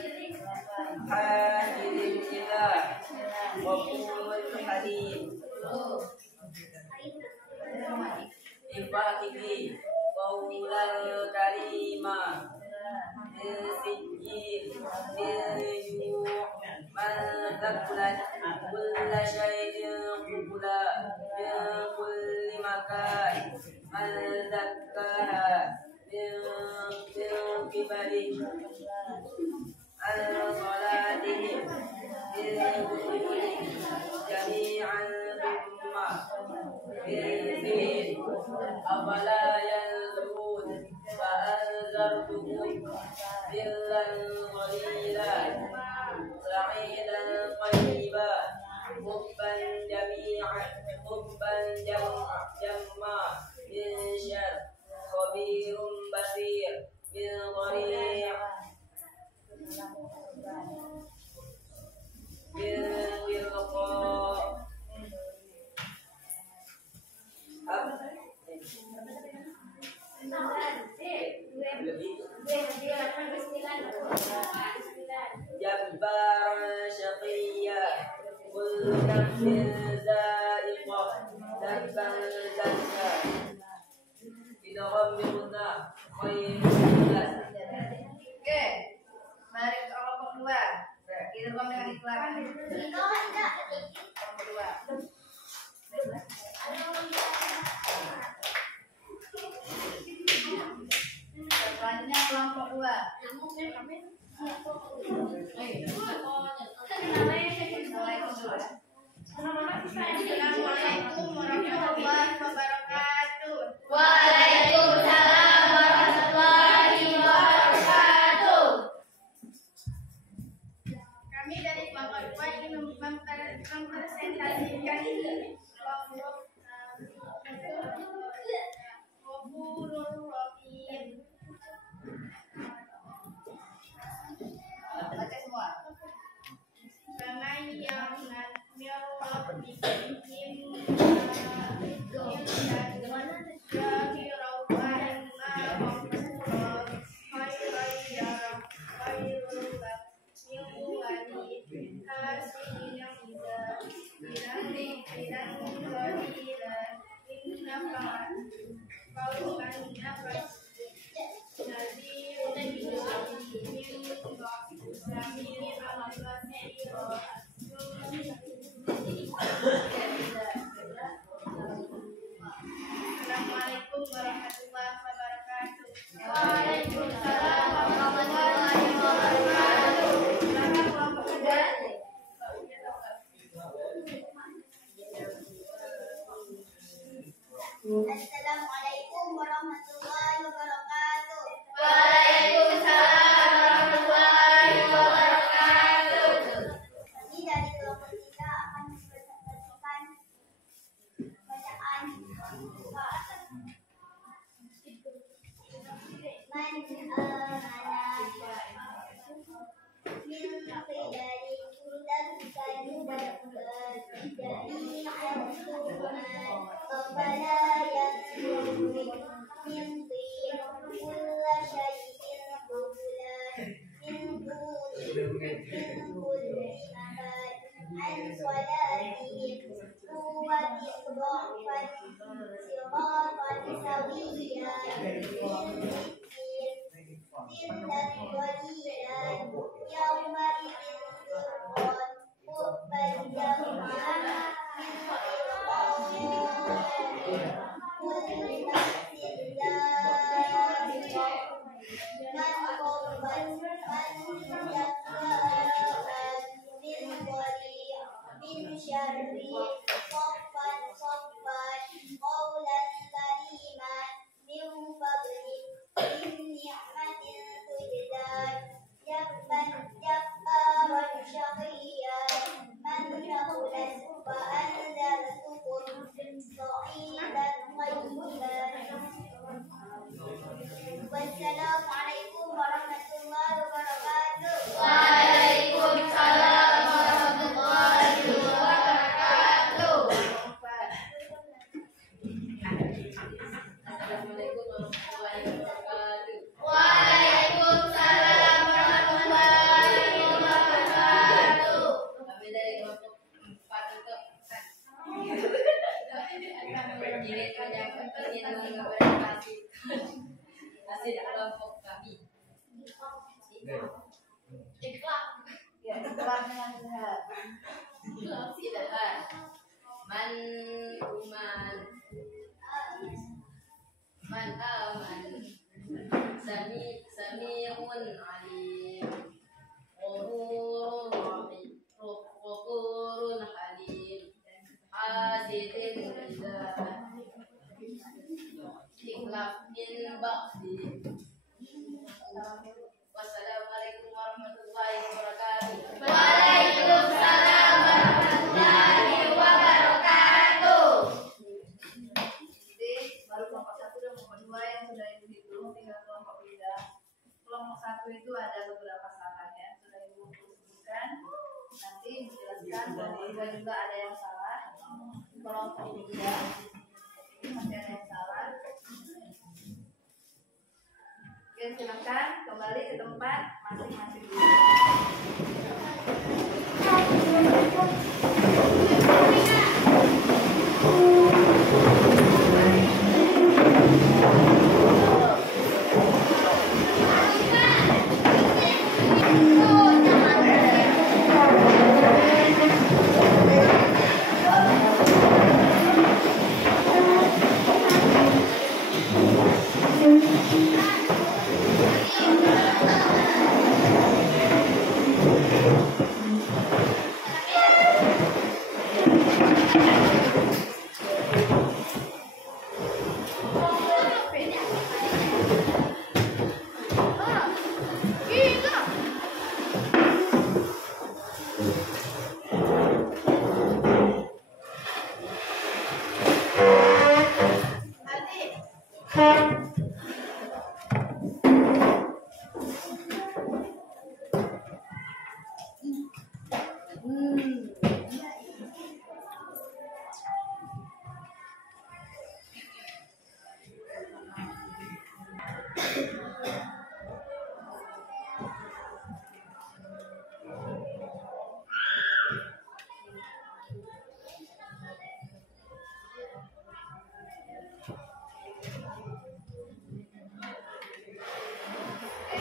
hadidin ila wa qulul hadim ifatihi qawlal karima sijjin biyu man takulat kulla syai'in qubula min kulli makan man zakkaha min qibali al-salatihim jami'an thumma bin afala yanzurun fa anzartukum billan qalila sa'idan qayyiba hubban jami'an hubban jamma min syar khabirun basir min qari' Jabbar syaqiyya kullu nafsin za'iqah dabban zakka idgham bighunna khayrun. Oke. Mari ke kelompok 2. Kita dengan iklan. Kelompok 2. Selanjutnya kelompok 2. Assalamualaikum warahmatullahi wabarakatuh. Waalaikumsalam warahmatullahi wabarakatuh. Kami dari kelompok 2 ingin mempresentasikan kelompok Ghafurur Rahim. Baca semua. Faman ya'mal min rabbihim Assalamualaikum warahmatullahi wabarakatuh. Waalaikumsalam warahmatullahi wabarakatuh. Kami dari kelompok 3 akan mempresentasikan bacaan Wassalamualaikum warahmatullahi wabarakatuh. Waalaikumsalam warahmatullahi wabarakatuh. Assalamualaikum warahmatullahi wabarakatuh. Waalaikumsalam warahmatullahi wabarakatuh. Kami dari kelompok 4 untuk ini masih kelompok kami. Ya, ikhlasnya sehat. Silakan. Man aman. Sami'un alim. Ghafurun halim. Hasidin ilah. Ikhlaf min ba'di. Wassalamualaikum warahmatullahi wabarakatuh. Waalaikumsalam warahmatullahi wabarakatuh. Jadi baru kelompok 1 dan kelompok 2 yang sudah ibu hitung, tinggal kelompok 3. Kelompok 1 itu ada beberapa salah ya, sudah ibu sebutkan. Nanti menjelaskan kelompok 2 juga ada yang salah. Kelompok 3 ini masih ada yang salah. Oke, silakan kembali ke tempat masing-masing dulu.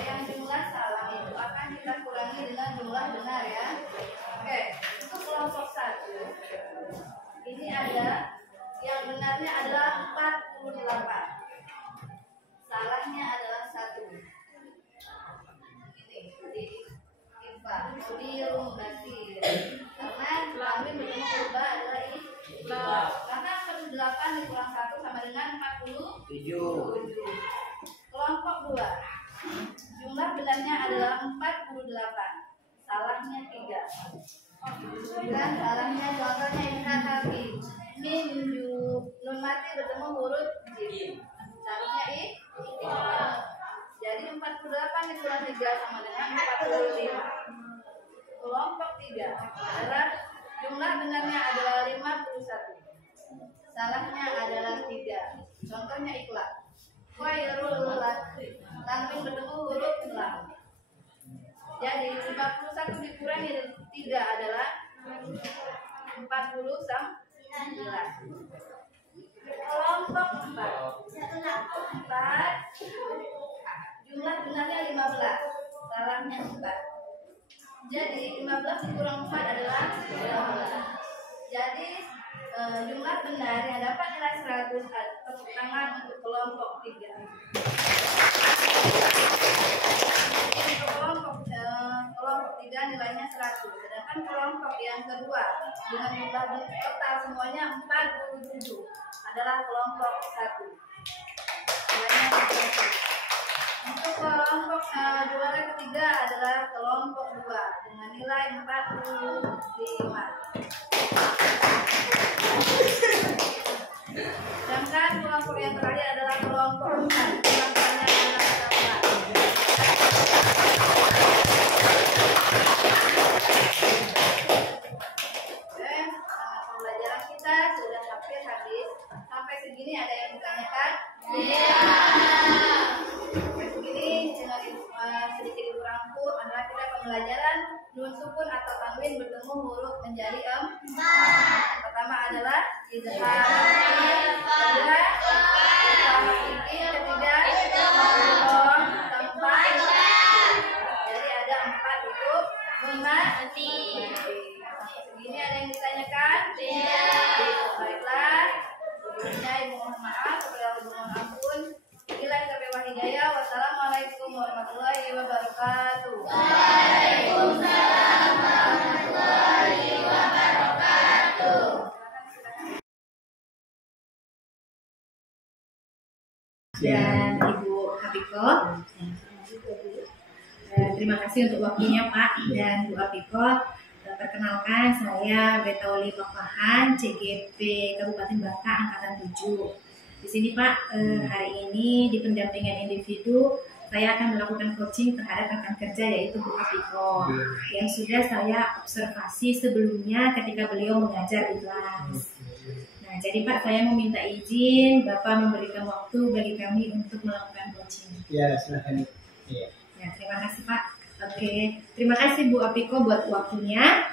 Yang jumlah salah itu akan kita kurangi dengan jumlah benar ya. Oke, untuk kelompok 1 ini ada yang benarnya adalah 48, salahnya adalah 1. Ini di infak dirung basir, karena kami bertemu berubah adalah ini. Karena 48 dikurang 1 sama dengan 47. Kelompok 2. Jumlah benarnya adalah 48. Salahnya 3. Dan salahnya contohnya inhakaki. Min nun mati bertemu huruf jim. Seharusnya jadi 48 dikurang 3 sama dengan 45. Kelompok 3 adalah jumlah benarnya adalah 51. Salahnya adalah 3. Contohnya ikhlas. Khairul tanwin bertemu huruf lam. Jadi 51 dikurangi 3 adalah 49. Kelompok 4. Jumlah benarnya 15. Salahnya 4. Jadi 15 dikurang 4 adalah 15. Jadi jumlah benar yang dapat nilai 100. Tepuk tangan untuk kelompok 3. Untuk kelompok 3 nilainya 100. Sedangkan kelompok yang kedua dengan jumlah total semuanya 47 adalah kelompok 1. Nilainya 30. Untuk kelompok juara ketiga adalah kelompok 2 dengan nilai 45. Sedangkan kelompok yang terakhir adalah kelompok 4. Kelompoknya adalah 14. Pembelajaran kita sudah hampir habis. Sampai segini ada yang ditanyakan? Iya. Sampai segini dengan sedikit ibu rangkum adalah kita pembelajaran nun sukun atau tanwin bertemu huruf menjadi 4. Pertama adalah izhar. Kedua ketiga idgham keempat. Jadi ada 4 itu nun mati. Segini ada yang ditanyakan? Tidak. Baiklah. Sebelumnya ibu mohon maaf, kepada ibu mohon ampun. Bila sampai wahidaya. Wassalamualaikum warahmatullahi wabarakatuh. Waalaikumsalam warahmatullahi wabarakatuh. Dan Ibu Apiko, terima kasih untuk waktunya Pak dan Bu Apiko. Perkenalkan, saya Betauli Pakpahan, CGP Kabupaten Bangka Angkatan 7. Di sini Pak, hari ini di pendampingan individu saya akan melakukan coaching terhadap rekan kerja yaitu Bu Apiko yang sudah saya observasi sebelumnya ketika beliau mengajar di kelas. Nah, jadi Pak, saya meminta izin Bapak memberikan waktu bagi kami untuk melakukan coaching. Ya, silakan. Ya. Ya, terima kasih Pak. Oke, terima kasih Bu Apiko buat waktunya.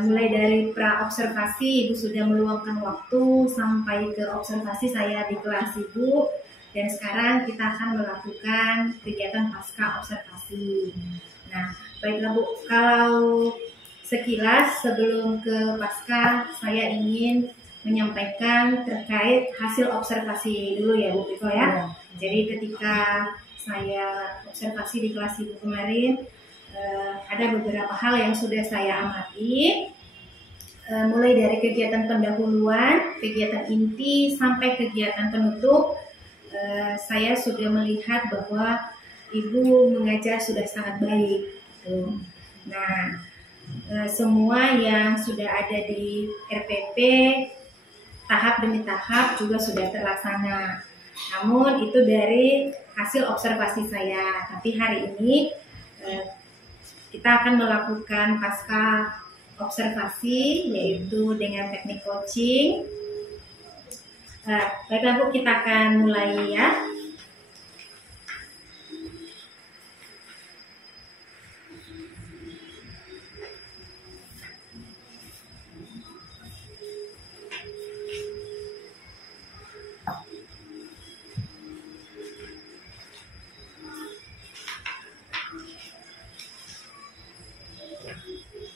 Mulai dari pra observasi Ibu sudah meluangkan waktu sampai ke observasi saya di kelas Ibu, dan sekarang kita akan melakukan kegiatan pasca observasi. Nah, baiklah Bu, kalau sekilas sebelum ke pasca saya ingin menyampaikan terkait hasil observasi dulu ya Bu Apiko ya. Jadi ketika saya observasi di kelas Ibu kemarin, ada beberapa hal yang sudah saya amati, mulai dari kegiatan pendahuluan, kegiatan inti, sampai kegiatan penutup. Saya sudah melihat bahwa Ibu mengajar sudah sangat baik. Nah, semua yang sudah ada di RPP, tahap demi tahap juga sudah terlaksana. Namun itu dari hasil observasi saya. Tapi hari ini kita akan melakukan pasca observasi yaitu dengan teknik coaching. Baiklah Bu, kita akan mulai ya.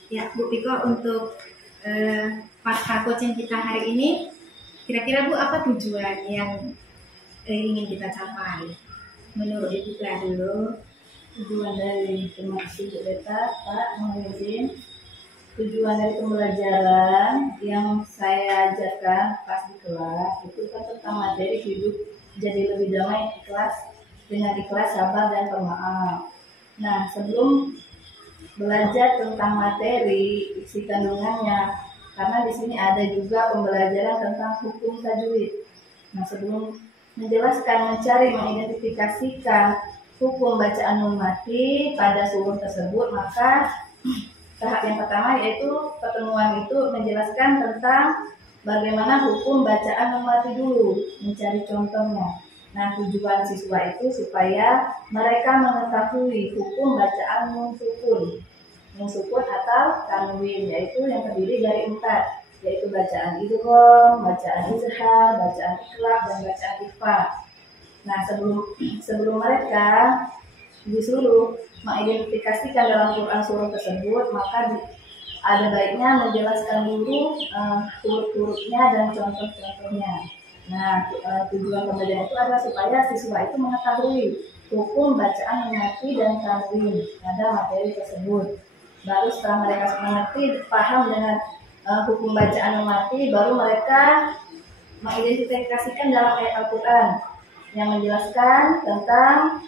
Ya, Bu Piko, untuk pasca coaching kita hari ini, kira-kira Bu apa tujuan yang ingin kita capai? Menurut Ibu dulu. Tujuan dari terima kasih Bu Beta, Pak, mohon izin. Tujuan dari pembelajaran yang saya ajarkan pas di kelas itu kan tentang materi sabar dan pemaaf. Nah, sebelum belajar tentang materi isi kandungannya, karena di sini ada juga pembelajaran tentang hukum tajwid. Nah, sebelum menjelaskan, mencari, mengidentifikasikan hukum bacaan nun mati pada surah tersebut, maka tahap yang pertama yaitu pertemuan itu menjelaskan tentang bagaimana hukum bacaan nun mati dulu, mencari contohnya. Nah, tujuan siswa itu supaya mereka mengetahui hukum bacaan nun sukun atau tanwin, yaitu yang terdiri dari 4, yaitu bacaan idgham, bacaan izhar, bacaan iqlab, dan bacaan ikhfa. Nah, sebelum mereka disuruh mengidentifikasikan dalam Quran surah tersebut, maka ada baiknya menjelaskan dulu huruf-hurufnya dan contoh-contohnya. Nah, tujuan pembelajaran itu adalah supaya siswa itu mengetahui hukum bacaan mengerti dan tanwin pada materi tersebut. Baru setelah mereka mengerti, paham dengan hukum bacaan mengerti, baru mereka mengidentifikasikan dalam ayat Al-Quran yang menjelaskan tentang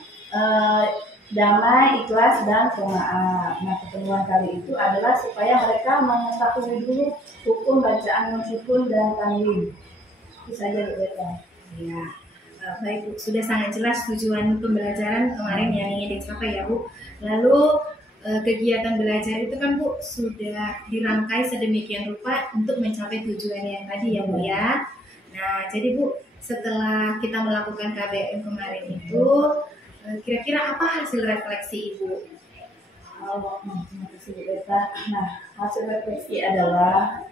damai, ikhlas, dan pemaaf. Nah, pertemuan kali itu adalah supaya mereka mengetahui dulu hukum bacaan sukun dan tanwin. Itu saja, Bu Beta. Ya, baik Bu, sudah sangat jelas tujuan pembelajaran kemarin yang ingin dicapai ya Bu. Lalu kegiatan belajar itu kan Bu sudah dirangkai sedemikian rupa untuk mencapai tujuan yang tadi ya Bu ya. Nah, jadi Bu, setelah kita melakukan KBM kemarin itu, kira-kira apa hasil refleksi Ibu? Terima kasih Bu Beta. Nah, hasil refleksi adalah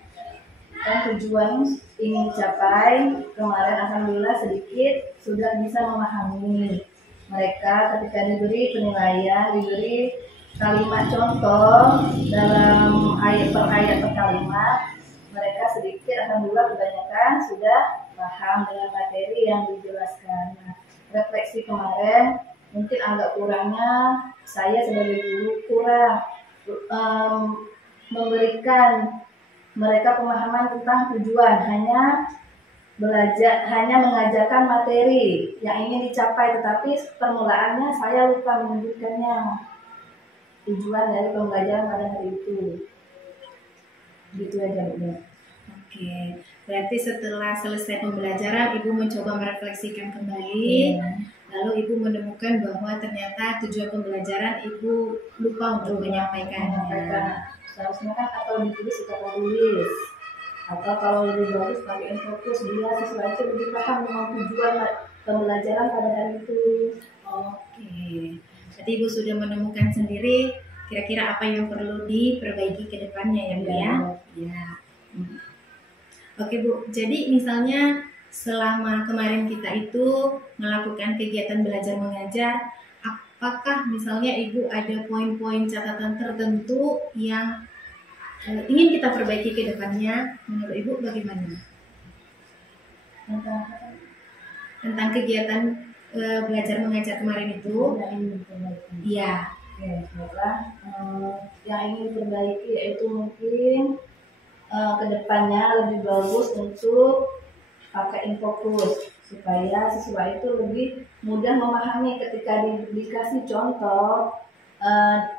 tujuan ingin dicapai kemarin, alhamdulillah sedikit sudah bisa memahami. Mereka ketika diberi penilaian, diberi kalimat contoh dalam ayat per kalimat, mereka sedikit, alhamdulillah kebanyakan sudah paham dengan materi yang dijelaskan. Nah, refleksi kemarin mungkin agak kurangnya saya sebagai guru kurang memberikan mereka pemahaman tentang tujuan, hanya mengajarkan materi yang ingin dicapai, tetapi permulaannya saya lupa menyebutkannya tujuan dari pembelajaran pada hari itu. Gitu aja Bu. Oke, berarti setelah selesai pembelajaran Ibu mencoba merefleksikan kembali, lalu Ibu menemukan bahwa ternyata tujuan pembelajaran Ibu lupa untuk menyampaikannya. Seharusnya kan atau ditulis atau tulis, atau kalau lebih bagus pakai infokus biar siswa itu lebih paham dengan tujuan pembelajaran pada hari itu. Oke, jadi Ibu sudah menemukan sendiri kira-kira apa yang perlu diperbaiki ke depannya ya Bu ya? Ya. Oke Bu, jadi misalnya selama kemarin kita itu melakukan kegiatan belajar mengajar, apakah misalnya Ibu ada poin-poin catatan tertentu yang ingin kita perbaiki ke depannya? Menurut Ibu bagaimana? Tentang kegiatan belajar mengajar kemarin itu? Iya. Yang ingin diperbaiki yaitu mungkin kedepannya lebih bagus untuk pakai infokus supaya siswa itu lebih mudah memahami ketika dikasih contoh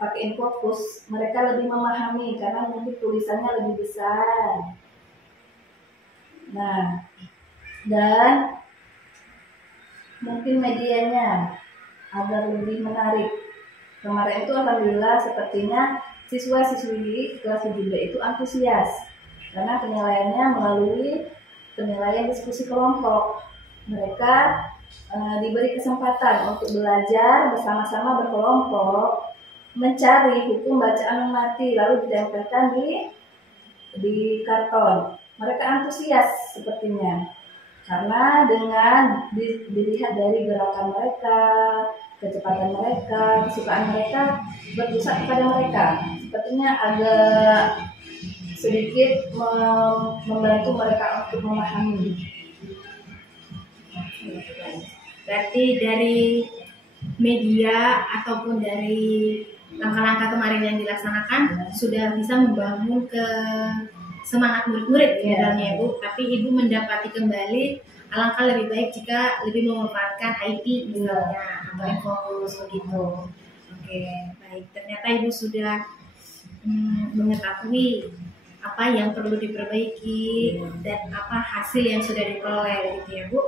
pakai infokus, mereka lebih memahami karena mungkin tulisannya lebih besar. Nah, dan mungkin medianya agar lebih menarik. Kemarin itu alhamdulillah sepertinya siswa-siswi kelas 7B itu antusias karena penilaiannya melalui penilaian diskusi kelompok. Mereka diberi kesempatan untuk belajar bersama-sama berkelompok mencari hukum bacaan mati lalu ditempelkan di karton. Mereka antusias sepertinya karena dengan dilihat dari gerakan mereka, kecepatan mereka, kesukaan mereka berpusat kepada mereka. Sepertinya agak sedikit membantu mereka untuk memahami. Berarti dari media ataupun dari langkah-langkah kemarin yang dilaksanakan sudah bisa membangun ke semangat murid-murid sebenarnya Ibu, tapi Ibu mendapati kembali alangkah lebih baik jika lebih memanfaatkan IT misalnya atau Infocus begitu. Oke, baik. Ternyata Ibu sudah mengetahui apa yang perlu diperbaiki dan apa hasil yang sudah diperoleh gitu ya Bu.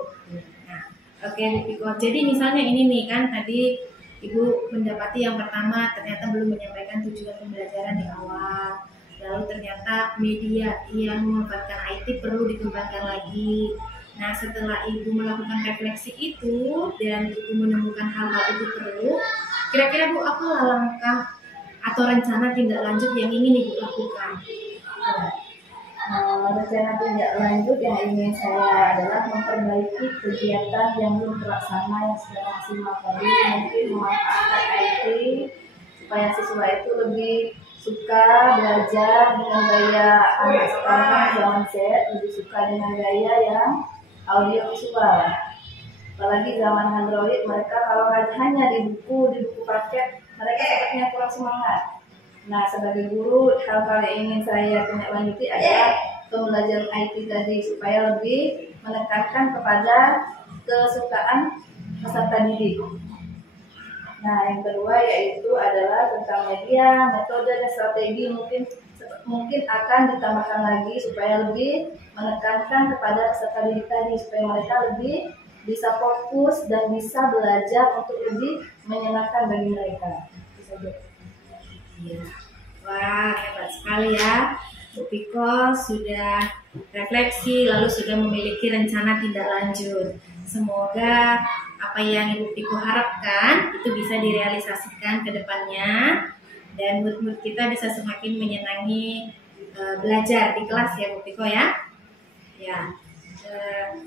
Nah, oke Bu Piko. Jadi misalnya ini nih kan tadi Ibu mendapati yang pertama ternyata belum menyampaikan tujuan pembelajaran di awal. Lalu ternyata media yang memanfaatkan IT perlu dikembangkan lagi. Nah, setelah Ibu melakukan refleksi itu dan Ibu menemukan hal-hal itu perlu, kira-kira Bu apa langkah atau rencana tindak lanjut yang ingin Ibu lakukan? Rencana tindak lanjut yang ingin saya adalah memperbaiki kegiatan yang belum terlaksana yang sudah maksimal tadi, mungkin memanfaatkan IT supaya siswa itu lebih suka belajar dengan gaya anak sekarang zaman Z, lebih suka dengan gaya yang audio visual. Apalagi zaman Android, mereka kalau hanya di buku paket, mereka sepertinya kurang semangat. Nah, sebagai guru, hal-hal yang ingin saya tindak lanjuti adalah pembelajaran IT tadi supaya lebih menekankan kepada kesukaan peserta didik. Nah, yang kedua yaitu adalah tentang media, metode dan strategi mungkin akan ditambahkan lagi supaya lebih menekankan kepada peserta didik tadi supaya mereka lebih bisa fokus dan bisa belajar untuk lebih menyenangkan bagi mereka. Bisa jadi. Iya. Wah, hebat sekali ya. Bu Piko sudah refleksi lalu sudah memiliki rencana tindak lanjut. Semoga apa yang Ibu Piko harapkan itu bisa direalisasikan ke depannya dan murid-murid kita bisa semakin menyenangi belajar di kelas ya Bu Piko ya. Ya.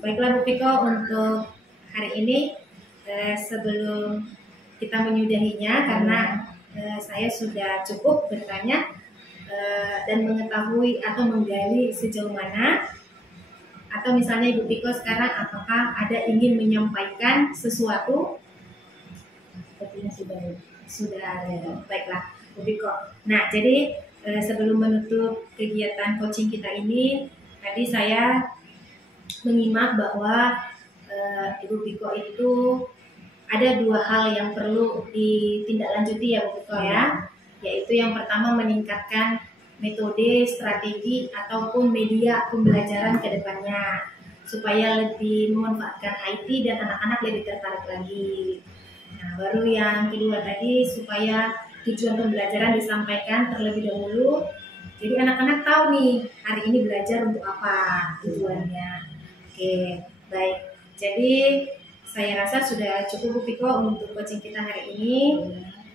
Baiklah Bu Piko, untuk hari ini sebelum kita menyudahinya karena saya sudah cukup bertanya dan mengetahui atau menggali sejauh mana, atau misalnya Ibu Piko sekarang apakah ada ingin menyampaikan sesuatu? Sepertinya sudah ada. Baiklah Bu Piko. Nah, jadi sebelum menutup kegiatan coaching kita ini, tadi saya menyimak bahwa Ibu Piko itu ada dua hal yang perlu ditindaklanjuti ya Bu Piko ya, yaitu yang pertama meningkatkan metode, strategi ataupun media pembelajaran ke depannya supaya lebih memanfaatkan IT dan anak-anak lebih tertarik lagi. Nah, baru yang kedua tadi supaya tujuan pembelajaran disampaikan terlebih dahulu. Jadi anak-anak tahu nih hari ini belajar untuk apa tujuannya. Oke, baik. Jadi saya rasa sudah cukup Bu Piko untuk coaching kita hari ini.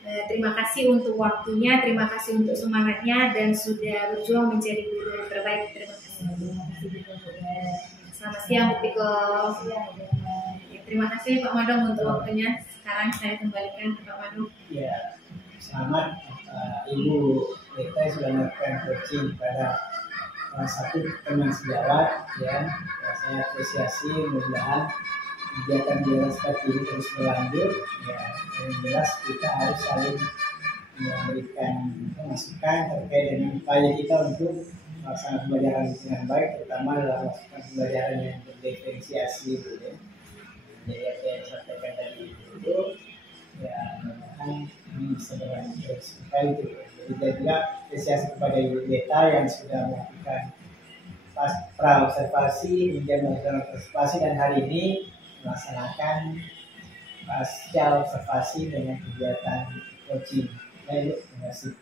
Terima kasih untuk waktunya, terima kasih untuk semangatnya dan sudah berjuang menjadi guru terbaik. Terima kasih. Selamat siang Bu Piko. Terima kasih Pak Madong untuk waktunya. Sekarang saya kembalikan ke Pak Madong. Ya, selamat Ibu Rita sudah melakukan coaching pada satu teman sejawat ya. Saya apresiasi, mudah-mudahan kegiatan seperti ini terus berlanjut ya. Yang jelas kita harus saling memberikan masukan terkait dengan upaya kita untuk melaksanakan pembelajaran dengan baik, terutama dalam melakukan pembelajaran yang berdiferensiasi gitu ya. Jadi apa yang disampaikan tadi itu ya, mudah-mudahan ini bisa berlanjut terus sekali itu. Jadi juga apresiasi kepada Ibu Beta yang sudah melakukan pra-observasi, kemudian melakukan observasi dan hari ini melaksanakan pasca observasi dengan kegiatan coaching. Baik, terima kasih.